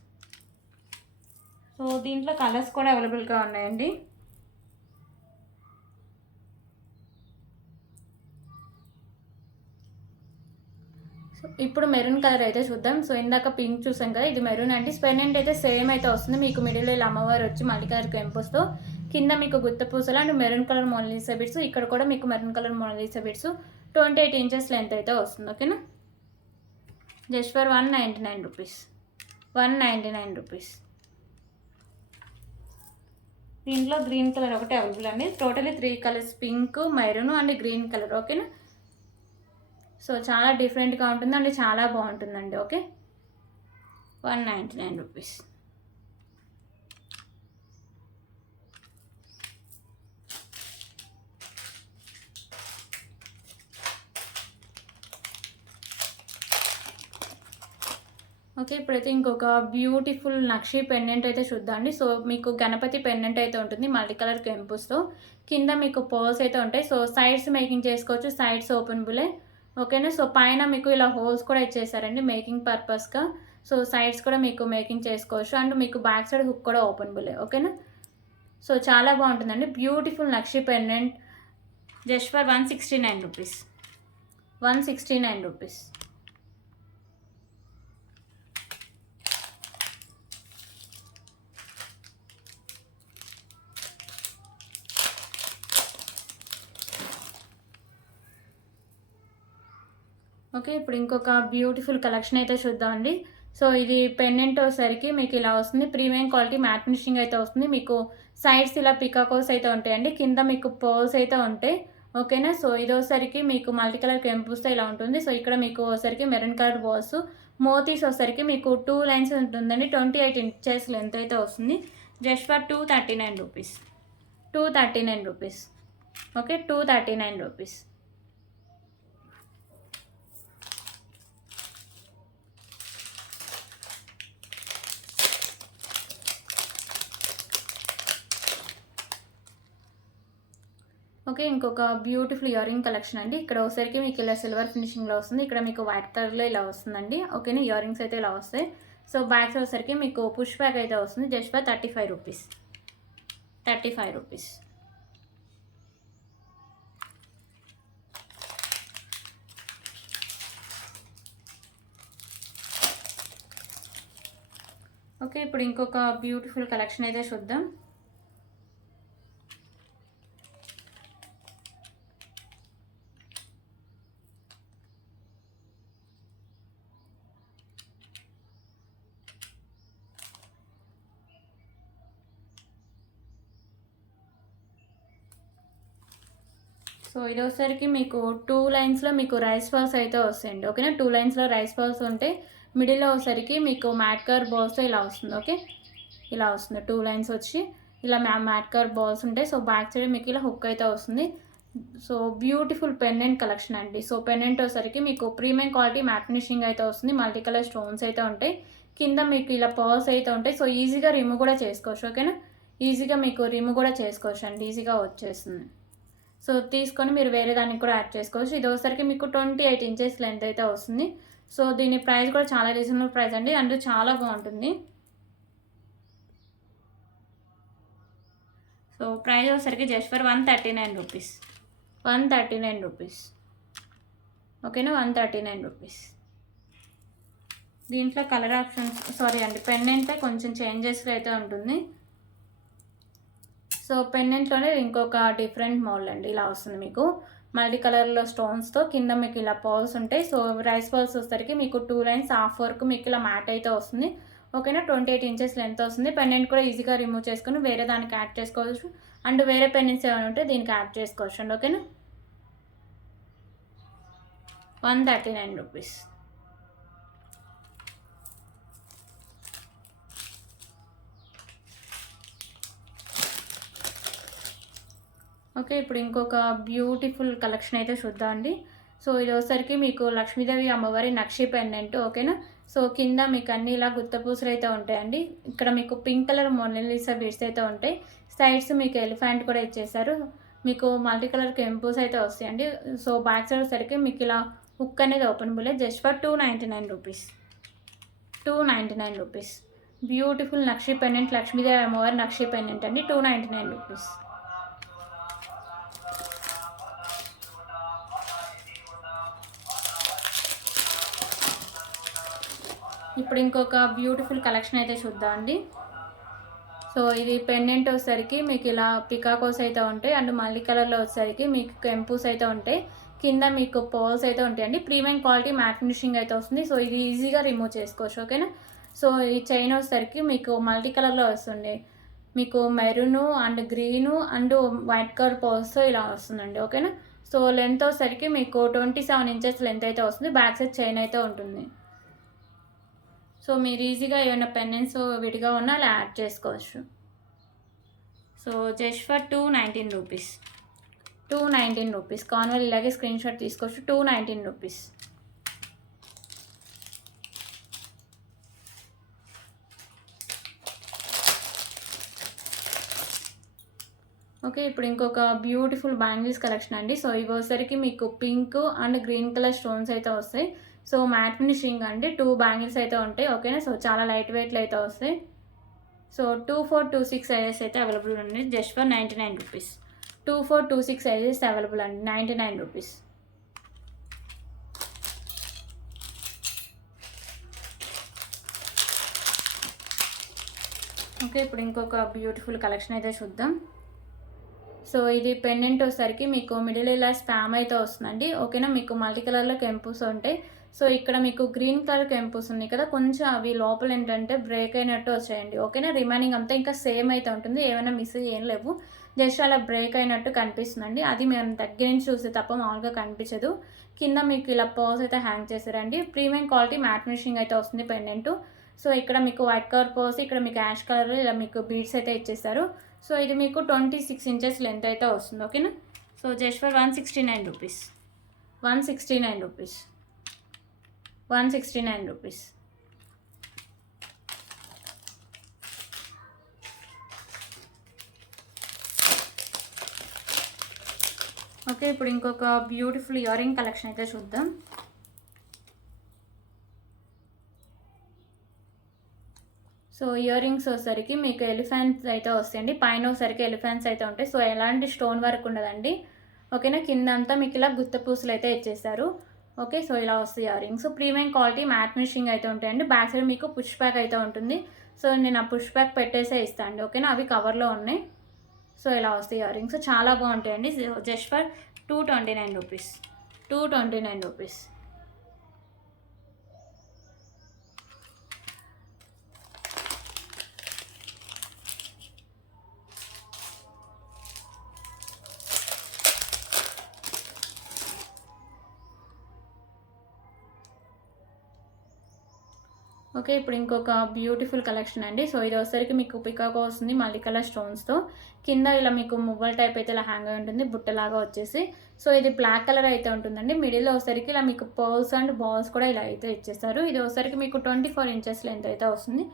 So దీంట్లో కలర్స్ కూడా అవైలబుల్గా ఉన్నాయండి. సో ఇప్పుడు మెరూన్ కలర్ అయితే చూద్దాం. సో ఇందాక పింక్ చూసాం కదా, ఇది మెరూన్ అండి. పెండెంట్ అయితే సేమ్ అయితే వస్తుంది. మీకు మిడిల్ ఇలా అమ్మవారు వచ్చి మల్టీ కలర్ కెంపుస్తో, కింద మీకు గుత్తపూసలు and maroon colour Monalisa beads. ఇక్కడ కూడా మీకు maroon colour Monalisa beads 28 inches length అయితే వస్తుంది. ఓకేనా. Just for 199 rupees. 199 రూపీస్. దీంట్లో గ్రీన్ కలర్ ఒకటి అవైలబుల్ అండి. Totally 3 colours, pink, maroon and green colour. ఓకేనా. సో చాలా డిఫరెంట్గా ఉంటుంది అండ్ చాలా బాగుంటుందండి. Okay, 199 rupees. ఓకే, ఇప్పుడైతే ఇంకొక బ్యూటిఫుల్ నక్షి పెండెంట్ అయితే చూద్దామండి. సో మీకు గణపతి పెండెంట్ అయితే ఉంటుంది మల్టీ కలర్ కెంపుస్తో. కింద మీకు పర్ల్స్ అయితే ఉంటాయి. సో సైడ్స్ మేకింగ్ చేసుకోవచ్చు, సైడ్స్ ఓపెనబులే. ఓకేనా. సో పైన మీకు ఇలా హోల్స్ కూడా ఇచ్చేసారండి మేకింగ్ పర్పస్గా. సో సైడ్స్ కూడా మీకు మేకింగ్ చేసుకోవచ్చు అండ్ మీకు బ్యాక్ సైడ్ హుక్ కూడా ఓపెనబులే. ఓకేనా. సో చాలా బాగుంటుందండి. Beautiful nakshi pendant just for 169 rupees. 169 rupees. Okay, ఇప్పుడు ఇంకొక బ్యూటిఫుల్ కలెక్షన్ అయితే చూద్దామండి. సో ఇది పెండెంట్ వచ్చేసరికి మీకు ఇలా వస్తుంది. ప్రీమియం క్వాలిటీ మ్యాట్ ఫినిషింగ్ అయితే వస్తుంది. మీకు సైడ్స్ ఇలా పికాకోస్ అయితే ఉంటాయండి. కింద మీకు పర్ల్స్ అయితే ఉంటాయి. ఓకేనా. సో ఇది వచ్చేసరికి మీకు మల్టీ కలర్ కెంపుస్తో ఇలా ఉంటుంది. సో ఇక్కడ మీకు వచ్చేసరికి మెరూన్ కలర్ బాల్స్, మోతీస్ వచ్చేసరికి మీకు 2 లైన్స్ ఉంటుందండి. 28 ఇంచెస్ లెంత్ అయితే వస్తుంది. Just for 239 rupees. 239 rupees. Okay, 239 rupees. Okay, ఇంకొక బ్యూటిఫుల్ ఇయర్ రింగ్ కలెక్షన్ అండి. ఇక్కడ ఒకసారికి మీకు ఇలా సిల్వర్ ఫినిషింగ్లో వస్తుంది. ఇక్కడ మీకు వైట్ కలర్లో ఇలా వస్తుందండి. ఓకేనా. ఇయర్ రింగ్స్ అయితే ఇలా వస్తాయి. సో బ్యాగ్స్ వచ్చేసరికి మీకు పుష్ బ్యాగ్ అయితే వస్తుంది. Just for 35 rupees. 35 rupees. Okay, ఇప్పుడు ఇంకొక బ్యూటిఫుల్ కలెక్షన్ అయితే చూద్దాం. సో ఇది వచ్చేసరికి మీకు 2 లైన్స్లో మీకు రైస్ బాల్స్ అయితే వస్తాయండి. ఓకేనా. 2 లైన్స్లో రైస్ బాల్స్ ఉంటాయి. మిడిల్లో వచ్చేసరికి మీకు మ్యాట్ కలర్ బాల్స్తో ఇలా వస్తుంది. ఓకే, ఇలా వస్తుంది. 2 లైన్స్ వచ్చి ఇలా మ్యాట్ కలర్ బాల్స్ ఉంటాయి. సో బ్యాక్ సైడ్ మీకు ఇలా హుక్ అయితే వస్తుంది. సో బ్యూటిఫుల్ పెండెంట్ కలెక్షన్ అండి. సో పెండెంట్ వచ్చేసరికి మీకు ప్రీమియం క్వాలిటీ మ్యాట్ ఫినిషింగ్ అయితే వస్తుంది. మల్టీ కలర్ స్టోన్స్ అయితే ఉంటాయి. కింద మీకు ఇలా పర్ల్స్ అయితే ఉంటాయి. సో ఈజీగా రిమూవ్ కూడా చేసుకోవచ్చు. ఓకేనా. ఈజీగా మీకు రిమూవ్ కూడా చేసుకోవచ్చు అండి. ఈజీగా వచ్చేస్తుంది. సో తీసుకొని మీరు వేరే దానికి కూడా యాడ్ చేసుకోవచ్చు. ఇది వచ్చేసరికి మీకు 28 ఇంచెస్ లెంత్ అయితే వస్తుంది. సో దీని ప్రైస్ కూడా చాలా రీజనబుల్ ప్రైస్ అండి అండ్ చాలా బాగుంటుంది. సో ప్రైస్ వచ్చేసరికి జస్ట్ ఫర్ 139 రూపీస్. 139 రూపీస్. ఓకేనా. 139 రూపీస్. దీంట్లో కలర్ ఆప్షన్స్ సారీ అండి పెండెంట్ కొంచెం చేంజెస్గా అయితే ఉంటుంది. సో పెండెంట్లోనే ఇంకొక డిఫరెంట్ మోడల్ అండి. ఇలా వస్తుంది మీకు మల్టీ కలర్లో స్టోన్స్తో. కింద మీకు ఇలా పర్ల్స్ ఉంటాయి. సో రైస్ పర్ల్స్ వచ్చేసరికి మీకు 2 లైన్స్ హాఫ్ వర్క్ మీకు ఇలా మ్యాట్ అయితే వస్తుంది. ఓకేనా. 28 ఇంచెస్ లెంత్ వస్తుంది. పెండెంట్ కూడా ఈజీగా రిమూవ్ చేసుకుని వేరే దానికి యాడ్ చేసుకోవచ్చు అండ్ వేరే పెండెంట్స్ ఏమైనా ఉంటే దీనికి యాడ్ చేసుకోవచ్చు అండి. ఓకేనా. 139 రూపీస్. ఓకే, ఇప్పుడు ఇంకొక బ్యూటిఫుల్ కలెక్షన్ అయితే చూద్దామండి. సో ఇది వచ్చేసరికి మీకు లక్ష్మీదేవి అమ్మవారి నక్షి పెండెంట్. ఓకేనా. సో కింద మీకు అన్ని ఇలా గుత్తపూసలు అయితే ఉంటాయండి. ఇక్కడ మీకు పింక్ కలర్ మొనాలిసా బీడ్స్ అయితే ఉంటాయి. సైడ్స్ మీకు ఎలిఫెంట్ కూడా ఇచ్చేసారు. మీకు మల్టీ కలర్ కెంపుస్ అయితే వస్తాయండి. సో బ్యాక్ సైడ్ వచ్చేసరికి మీకు ఇలా హుక్ అనేది openable just for 299 rupees. 299 rupees. Beautiful nakshi pendant Lakshmidevi అమ్మవారి నక్షి పెండెంట్ అండి. 299 రూపీస్. ఇప్పుడు ఇంకొక బ్యూటిఫుల్ కలెక్షన్ అయితే చూద్దామండి. సో ఇది పెండెంట్ వచ్చేసరికి మీకు ఇలా పికాకోస్ అయితే ఉంటాయి అండ్ మల్టీ కలర్లో వచ్చేసరికి మీకు కెంపుస్ అయితే ఉంటాయి. కింద మీకు పర్ల్స్ అయితే ఉంటాయండి. ప్రీమియం క్వాలిటీ మ్యాట్ ఫినిషింగ్ అయితే వస్తుంది. సో ఇది ఈజీగా రిమూవ్ చేసుకోవచ్చు. ఓకేనా. సో ఈ చైన్ వచ్చేసరికి మీకు మల్టీ కలర్లో వస్తుంది. మీకు maroon and green and white colour పర్ల్స్తో ఇలా వస్తుందండి. ఓకేనా. సో లెంత్ వచ్చేసరికి మీకు 27 ఇంచెస్ లెంత్ అయితే వస్తుంది. బ్యాక్ సైడ్ చైన్ అయితే ఉంటుంది. సో మీరు ఈజీగా ఏమైనా పెండెంట్స్ విడిగా ఉన్నా అలా యాడ్ చేసుకోవచ్చు. So just for 219 rupees. 219 rupees. కాన్వల్ ఇలాగే స్క్రీన్ షాట్ తీసుకోవచ్చు. 219 రూపీస్. ఓకే, ఇప్పుడు ఇంకొక బ్యూటిఫుల్ బ్యాంగిల్స్ కలెక్షన్ అండి. సో ఇవి వచ్చేసరికి మీకు pink and green colour stones అయితే వస్తాయి. సో మ్యాట్ ఫినిషింగ్ అండి. 2 బ్యాంగిల్స్ అయితే ఉంటాయి. ఓకేనా. సో చాలా లైట్ వెయిట్లు అయితే వస్తాయి. సో 2426 సైజెస్ అయితే అవైలబుల్ ఉంది. Just for 99 rupees. 2426 sizes available అండి. 99 రూపీస్. ఓకే, ఇప్పుడు ఇంకొక బ్యూటిఫుల్ కలెక్షన్ అయితే చూద్దాం. సో ఇది పెండెంట్ వచ్చేసరికి మీకు మిడిల్ ఇలా స్పామ్ అయితే వస్తుందండి. ఓకేనా. మీకు మల్టీ కలర్లో కెంపుస్ ఉంటాయి. సో ఇక్కడ మీకు గ్రీన్ కలర్ కెంపుస్ ఉన్నాయి కదా, కొంచెం అవి లోపల ఏంటంటే బ్రేక్ అయినట్టు వచ్చాయండి. ఓకేనా. రిమైనింగ్ అంతా ఇంకా సేమ్ అయితే ఉంటుంది. ఏమైనా మిస్ ఏం లేవు. జస్ట్ అలా బ్రేక్ అయినట్టు కనిపిస్తుందండి. అది మేము దగ్గర నుంచి చూస్తే తప్ప మామూలుగా కనిపించదు. కింద మీకు ఇలా పర్స్ అయితే హ్యాంగ్ చేశారండి. ప్రీమియం క్వాలిటీ మ్యాట్ ఫినిషింగ్ అయితే వస్తుంది పెండెంట్. సో ఇక్కడ మీకు వైట్ కలర్ పర్స్, ఇక్కడ మీకు యాష్ కలర్ ఇలా మీకు బీడ్స్ అయితే ఇచ్చేస్తారు. సో ఇది మీకు 26 ఇంచెస్ లెంత్ అయితే వస్తుంది. ఓకేనా. So just for 169 rupees. 169 rupees. 169 rupees. Okay, ఇప్పుడు ఇంకొక బ్యూటిఫుల్ ఇయర్ రింగ్ కలెక్షన్ అయితే చూద్దాం. సో ఇయర్ రింగ్స్ వచ్చేసరికి మీకు ఎలిఫెంట్స్ అయితే వస్తాయండి. పైన వచ్చేసరికి ఎలిఫెంట్స్ అయితే ఉంటాయి. సో ఎలాంటి స్టోన్ వర్క్ ఉండదండి. ఓకేనా. కింద అంతా మీకు ఇలా గుత్త పూసలు అయితే ఇచ్చేస్తారు. ఓకే, సో ఇలా వస్తాయి ear rings. Premium quality matte finishing అయితే ఉంటాయండి. బ్యాక్ సైడ్ మీకు పుష్ బ్యాక్ అయితే ఉంటుంది. సో నేను ఆ పుష్ బ్యాక్ పెట్టేసే ఇస్తాను అండి. ఓకేనా. అవి కవర్లో ఉన్నాయి. సో ఇలా వస్తాయి ఇయర్ రింగ్స్. చాలా బాగుంటాయండి. Just for 229 rupees. 229 rupees. Okay, ఇప్పుడు ఇంకొక బ్యూటిఫుల్ కలెక్షన్ అండి. సో ఇది వచ్చేసరికి మీకు పికాకో వస్తుంది మల్టీ కలర్ స్టోన్స్తో. కింద ఇలా మీకు మువ్వల టైప్ అయితే ఇలా హ్యాంగ్ అయి ఉంటుంది, బుట్టలాగా వచ్చేసి. సో ఇది బ్లాక్ కలర్ అయితే ఉంటుందండి. మిడిల్లో వచ్చేసరికి ఇలా మీకు పర్ల్స్ అండ్ బాల్స్ కూడా ఇలా అయితే ఇచ్చేస్తారు. ఇది వచ్చేసరికి మీకు 24 ఇంచెస్ లెంత్ అయితే వస్తుంది.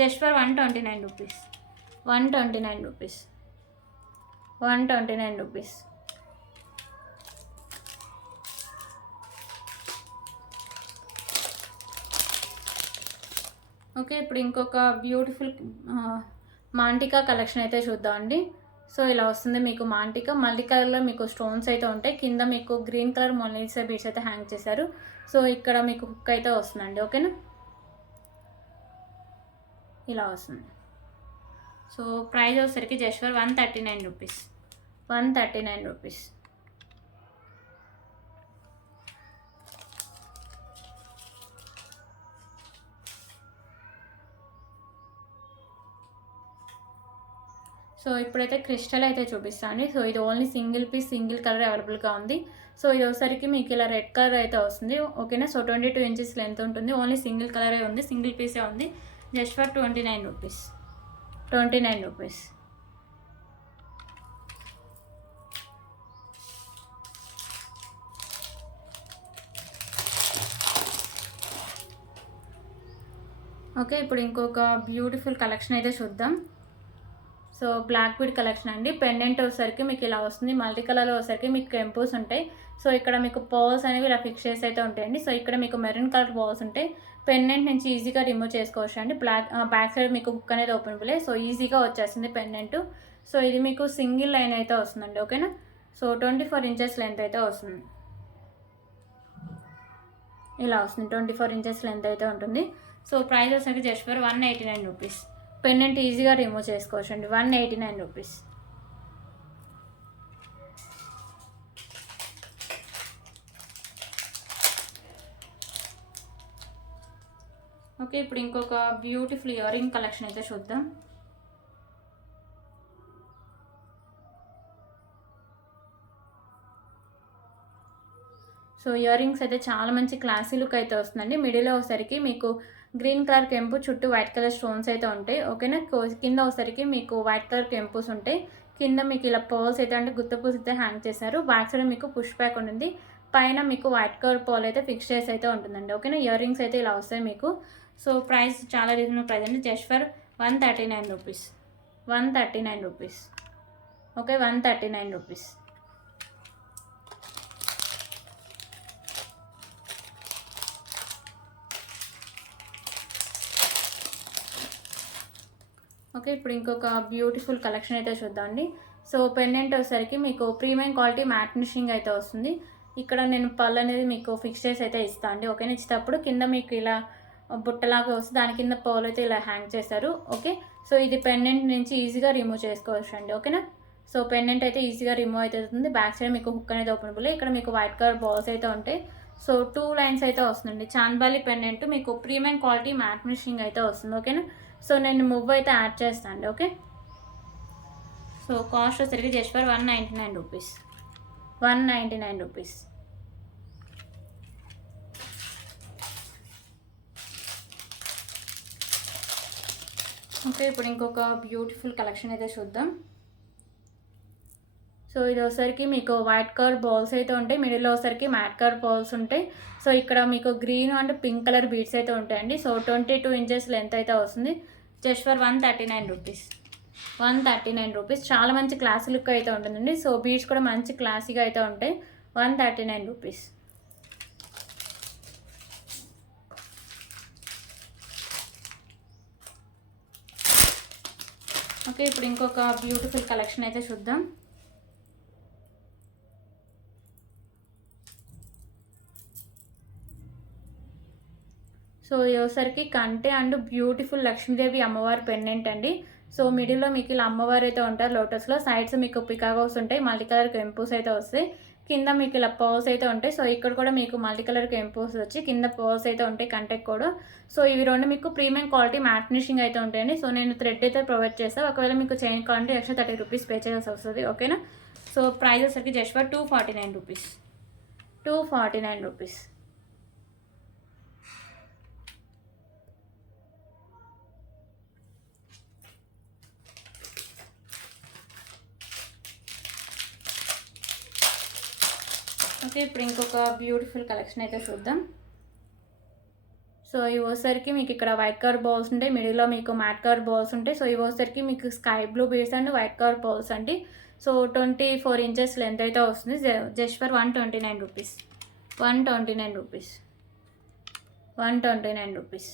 Just for 129 rupees. 129 rupees. 129 rupees. Okay, ఇప్పుడు ఇంకొక బ్యూటిఫుల్ మాంటికా కలెక్షన్ అయితే చూద్దామండి. సో ఇలా వస్తుంది మీకు మాంటికా. మల్టీ కలర్లో మీకు స్టోన్స్ అయితే ఉంటాయి. కింద మీకు గ్రీన్ కలర్ మొనాలిసా బీడ్స్ అయితే హ్యాంగ్ చేశారు. సో ఇక్కడ మీకు హుక్ అయితే వస్తుందండి. ఓకేనా. ఇలా వస్తుంది. సో ప్రైస్ వచ్చేసరికి just for 139 rupees. 139 rupees. So ఇప్పుడైతే క్రిస్టల్ అయితే చూపిస్తాను. సో ఇది only single piece single colour అవైలబుల్గా ఉంది. సో ఇది వచ్చేసరికి మీకు ఇలా రెడ్ కలర్ అయితే వస్తుంది. ఓకేనా. సో 22 ఇంచెస్ లెంత్ ఉంటుంది. ఓన్లీ సింగిల్ కలరే ఉంది, సింగిల్ పీసే ఉంది. Just for 29 rupees. 29 rupees. Okay, ఇప్పుడు ఇంకొక బ్యూటిఫుల్ కలెక్షన్ అయితే చూద్దాం. సో బ్లాక్ బీడ్ కలెక్షన్ అండి. పెండెంట్ వచ్చేసరికి మీకు ఇలా వస్తుంది. మల్టీ కలర్లో వచ్చేసరికి మీకు కెంపుస్ ఉంటాయి. సో ఇక్కడ మీకు పర్ల్స్ అనేవి ఇలా ఫిక్స్ చేసి అయితే ఉంటాయండి. సో ఇక్కడ మీకు మెరూన్ కలర్ బాల్స్ ఉంటాయి. పెండెంట్ నుంచి ఈజీగా రిమూవ్ చేసుకోవచ్చు అండి. బ్యాక్ సైడ్ మీకు బుక్ అనేది ఓపెన్ ప్లే. సో ఈజీగా వచ్చేస్తుంది పెండెంట్. సో ఇది మీకు సింగిల్ లైన్ అయితే వస్తుందండి. ఓకేనా. సో 24 ఇంచెస్ లెంత్ అయితే వస్తుంది. ఇలా వస్తుంది. 24 ఇంచెస్ లెంత్ అయితే ఉంటుంది. సో ప్రైస్ వచ్చేసరికి జస్ట్ ఫర్ 189 రూపీస్. పెండెంట్ ఈజీగా రిమూవ్ చేసుకోవచ్చు అండి. 189 రూపీస్. ఓకే, ఇప్పుడు ఇంకొక బ్యూటిఫుల్ ఇయర్ రింగ్ కలెక్షన్ అయితే చూద్దాం. సో ఇయర్ రింగ్స్ అయితే చాలా మంచి క్లాసీ లుక్ అయితే వస్తుందండి. మిడిల్లో వచ్చేసరికి మీకు గ్రీన్ కలర్ కెంపు, చుట్టూ వైట్ కలర్ స్టోన్స్ అయితే ఉంటాయి. ఓకేనా. కింద వచ్చేసరికి మీకు వైట్ కలర్ కెంపుస్ ఉంటాయి. కింద మీకు ఇలా పర్ల్స్ అయితే అంటే గుత్త పూస అయితే హ్యాంగ్ చేశారు. బ్యాక్ సైడ్ మీకు పుష్ బ్యాక్ ఉంటుంది. పైన మీకు వైట్ కలర్ పర్ల్ అయితే ఫిక్స్ చేసి అయితే ఉంటుందండి. ఓకేనా. ఇయర్ రింగ్స్ అయితే ఇలా వస్తాయి మీకు. సో ప్రైస్ చాలా రీజనబుల్ ప్రైస్ అండి. Just for 139 rupees. 139 rupees. Okay, 139 rupees. Okay, ఇప్పుడు ఇంకొక బ్యూటిఫుల్ కలెక్షన్ అయితే చూద్దామండి. సో పెండెంట్ వచ్చేసరికి మీకు ప్రీమియం క్వాలిటీ మ్యాట్ ఫినిషింగ్ అయితే వస్తుంది. ఇక్కడ నేను పళ్ళు అనేది మీకు ఫిక్స్ చేసి అయితే ఇస్తాను అండి. ఓకేనా. ఇచ్చేటప్పుడు కింద మీకు ఇలా బుట్టలాగా వస్తుంది. దాని కింద పర్ల్ అయితే ఇలా హ్యాంగ్ చేశారు. ఓకే. సో ఇది పెండెంట్ నుంచి ఈజీగా రిమూవ్ చేసుకోవచ్చు అండి. ఓకేనా. సో పెండెంట్ అయితే ఈజీగా రిమూవ్ అయితే అవుతుంది. బ్యాక్ సైడ్ మీకు హుక్ అనేది ఓపెనబుల్. ఇక్కడ మీకు వైట్ కలర్ బాల్స్ అయితే ఉంటాయి. సో 2 లైన్స్ అయితే వస్తుందండి. చాంద్బాలి పెండెంట్ మీకు ప్రీమియం క్వాలిటీ మ్యాట్ ఫినిషింగ్ అయితే వస్తుంది. ఓకేనా. సో నేను మువ్వు అయితే యాడ్ చేస్తాను అండి. ఓకే. సో కాస్ట్ వచ్చేసరికి just for 199 rupees. 199 rupees. Okay, ఇప్పుడు ఇంకొక బ్యూటిఫుల్ కలెక్షన్ అయితే చూద్దాం. సో ఇది వచ్చేసరికి మీకు వైట్ కలర్ బాల్స్ అయితే ఉంటాయి. మిడిల్లో వచ్చేసరికి మ్యాట్ కలర్ బాల్స్ ఉంటాయి. సో ఇక్కడ మీకు green and pink colour beads అయితే ఉంటాయండి. సో 22 ఇంచెస్ లెంత్ అయితే వస్తుంది. Just for 139 rupees. 139 రూపీస్. చాలా మంచి క్లాసీ లుక్ అయితే ఉంటుందండి. సో బీడ్స్ కూడా మంచి క్లాసీగా అయితే ఉంటాయి. 139 రూపీస్. ఓకే, ఇప్పుడు ఇంకొక బ్యూటిఫుల్ కలెక్షన్ అయితే చూద్దాం. సో ఇవసరికి కంటే అండ్ బ్యూటిఫుల్ లక్ష్మీదేవి అమ్మవారి పెండెంట్ అండి. సో మిడిల్లో మీకు ఇలా అమ్మవారు అయితే ఉంటారు లోటస్లో. సైడ్స్ మీకు పికాగోస్ ఉంటాయి. మల్టీ కలర్ కెంపూస్ అయితే వస్తాయి. కింద మీకు ఇలా పర్ల్స్ అయితే ఉంటాయి. సో ఇక్కడ కూడా మీకు మల్టీ కలర్ కెంపూస్ వచ్చి కింద పర్ల్స్ అయితే ఉంటాయి కంటెక్ కూడా. సో ఇవి రెండు మీకు ప్రీమియం క్వాలిటీ మ్యాట్ ఫినిషింగ్ అయితే ఉంటాయండి. సో నేను థ్రెడ్ అయితే ప్రొవైడ్ చేస్తాను. ఒకవేళ మీకు చైన్ కావాలంటే ఎక్స్ట్రా 30 రూపీస్ పే చేయాల్సి వస్తుంది. ఓకేనా. సో ప్రైస్ వచ్చేసరికి just for 249 rupees. 249 rupees. Okay, ఇప్పుడు ఇంకొక బ్యూటిఫుల్ కలెక్షన్ అయితే చూద్దాం. సో ఇవి వచ్చేసరికి మీకు ఇక్కడ వైట్ కలర్ బాల్స్ ఉంటాయి. మిడిల్లో మీకు మ్యాట్ కలర్ బాల్స్ ఉంటాయి. సో ఇవి వచ్చేసరికి మీకు sky blue beads and white colour balls అండి. సో 24 ఇంచెస్ లెంత్ అయితే వస్తుంది. Just for 129 rupees. 129 rupees. 129 rupees.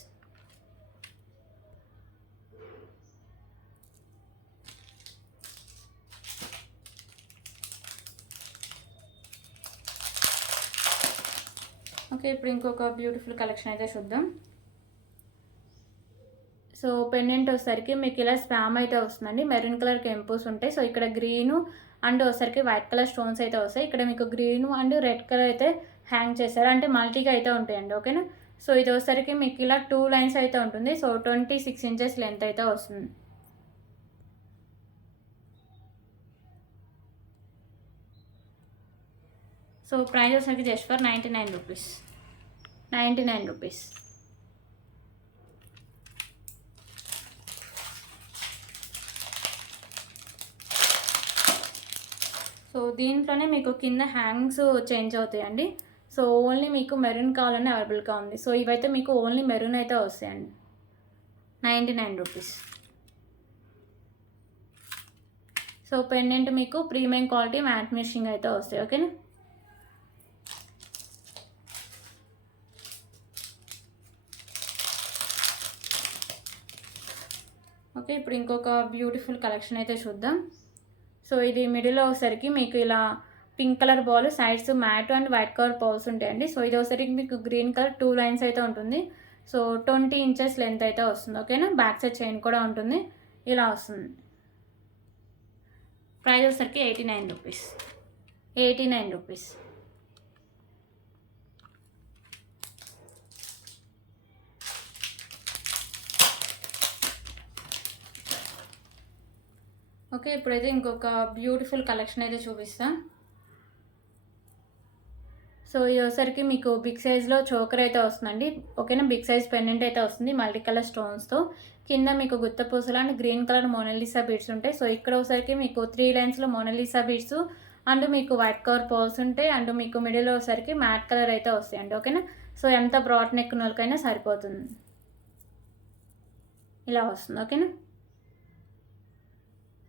Okay, ఇప్పుడు ఇంకొక బ్యూటిఫుల్ కలెక్షన్ అయితే చూద్దాం. సో పెండెంట్ వచ్చేసరికి మీకు ఇలా స్పామ్ అయితే వస్తుందండి. మెరూన్ కలర్ కెంపూస్ ఉంటాయి. సో ఇక్కడ గ్రీను అండ్ వచ్చేసరికి వైట్ కలర్ స్టోన్స్ అయితే వస్తాయి. ఇక్కడ మీకు గ్రీను అండ్ రెడ్ కలర్ అయితే హ్యాంగ్ చేశారు. అంటే మల్టీగా అయితే ఉంటాయండి. ఓకేనా. సో ఇది వచ్చేసరికి మీకు ఇలా 2 లైన్స్ అయితే ఉంటుంది. సో 26 ఇంచెస్ లెంత్ అయితే వస్తుంది. సో ప్రైస్ వచ్చేసరికి just for 99 rupees. 99 rupees. So దీంట్లోనే మీకు కింద హ్యాంగ్స్ చేంజ్ అవుతాయండి. సో ఓన్లీ మీకు మెరూన్ కావాలని అవైలబుల్గా ఉంది. సో ఇవైతే మీకు ఓన్లీ మెరూన్ అయితే వస్తాయండి. 99 రూపీస్. సో పెండెంట్ మీకు ప్రీమియం క్వాలిటీ మ్యాట్ ఫినిషింగ్ అయితే వస్తాయి. ఓకేనా. ఓకే, ఇప్పుడు ఇంకొక బ్యూటిఫుల్ కలెక్షన్ అయితే చూద్దాం. సో ఇది మిడిల్లో వచ్చేసరికి మీకు ఇలా pink colour ball, sides matte and white colour balls ఉంటాయండి. సో ఇది వచ్చేసరికి మీకు గ్రీన్ కలర్ 2 లైన్స్ అయితే ఉంటుంది. సో 20 ఇంచెస్ లెంత్ అయితే వస్తుంది. ఓకేనా. బ్యాక్ సైడ్ చైన్ కూడా ఉంటుంది. ఇలా వస్తుంది. ప్రైస్ వచ్చేసరికి 89 రూపీస్. 89 రూపీస్. ఓకే, ఇప్పుడైతే ఇంకొక బ్యూటిఫుల్ కలెక్షన్ అయితే చూపిస్తాం. సో ఇది వచ్చేసరికి మీకు బిగ్ సైజ్లో చోకర్ అయితే వస్తుందండి. ఓకేనా, బిగ్ సైజ్ పెండెంట్ అయితే వస్తుంది మల్టీ కలర్ స్టోన్స్తో. కింద మీకు గుత్త పూసలు and green colour Monalisa beads ఉంటాయి. సో ఇక్కడ వచ్చేసరికి మీకు 3 లైన్స్లో మోనాలిసా బీడ్స్ అండ్ మీకు వైట్ కలర్ పర్ల్స్ ఉంటాయి. అండ్ మీకు మిడిల్లో వచ్చేసరికి మ్యాట్ కలర్ అయితే వస్తాయండి. ఓకేనా, సో ఎంత బ్రాడ్ నెక్ ఉన్నోళ్ళకైనా సరిపోతుంది. ఇలా వస్తుంది. ఓకేనా,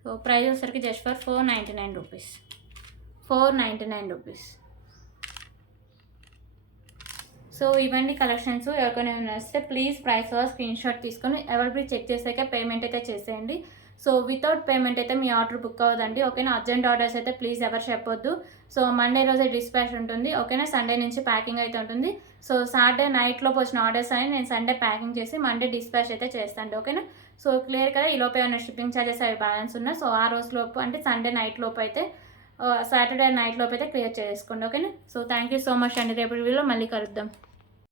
సో ప్రైస్ వచ్చేసరికి just for 499 rupees. 499 rupees. So ఇవన్నీ కలెక్షన్స్. ఎవరికైనా నచ్చితే ప్లీజ్ ప్రైస్ స్క్రీన్ షాట్ తీసుకొని అవైలబుల్ చెక్ చేసాక పేమెంట్ అయితే చేసేయండి. సో వితౌట్ పేమెంట్ అయితే మీ ఆర్డర్ బుక్ అవ్వదండి. ఓకేనా, అర్జెంట్ ఆర్డర్స్ అయితే ప్లీజ్ ఎవరు చెప్పొద్దు. సో మండే రోజే డిస్పాచ్ ఉంటుంది. ఓకేనా, సండే నుంచి ప్యాకింగ్ అయితే ఉంటుంది. సో సాటర్డే నైట్లోపు వచ్చిన ఆర్డర్స్ అని నేను సండే ప్యాకింగ్ చేసి మండే డిస్పాచ్ అయితే చేస్తాను. ఓకేనా, సో క్లియర్ కదా. ఈ లోపు ఏమైనా షిప్పింగ్ ఛార్జెస్ అవి బ్యాలెన్స్ ఉన్నాయి. సో ఆ రోజు లోపు అంటే సండే నైట్ లోపు అయితే సాటర్డే నైట్ లోపు అయితే క్లియర్ చేసుకోండి. ఓకేనా, so thank you so much అండి. రేపటి వీడియోలో మళ్ళీ కలుద్దాం.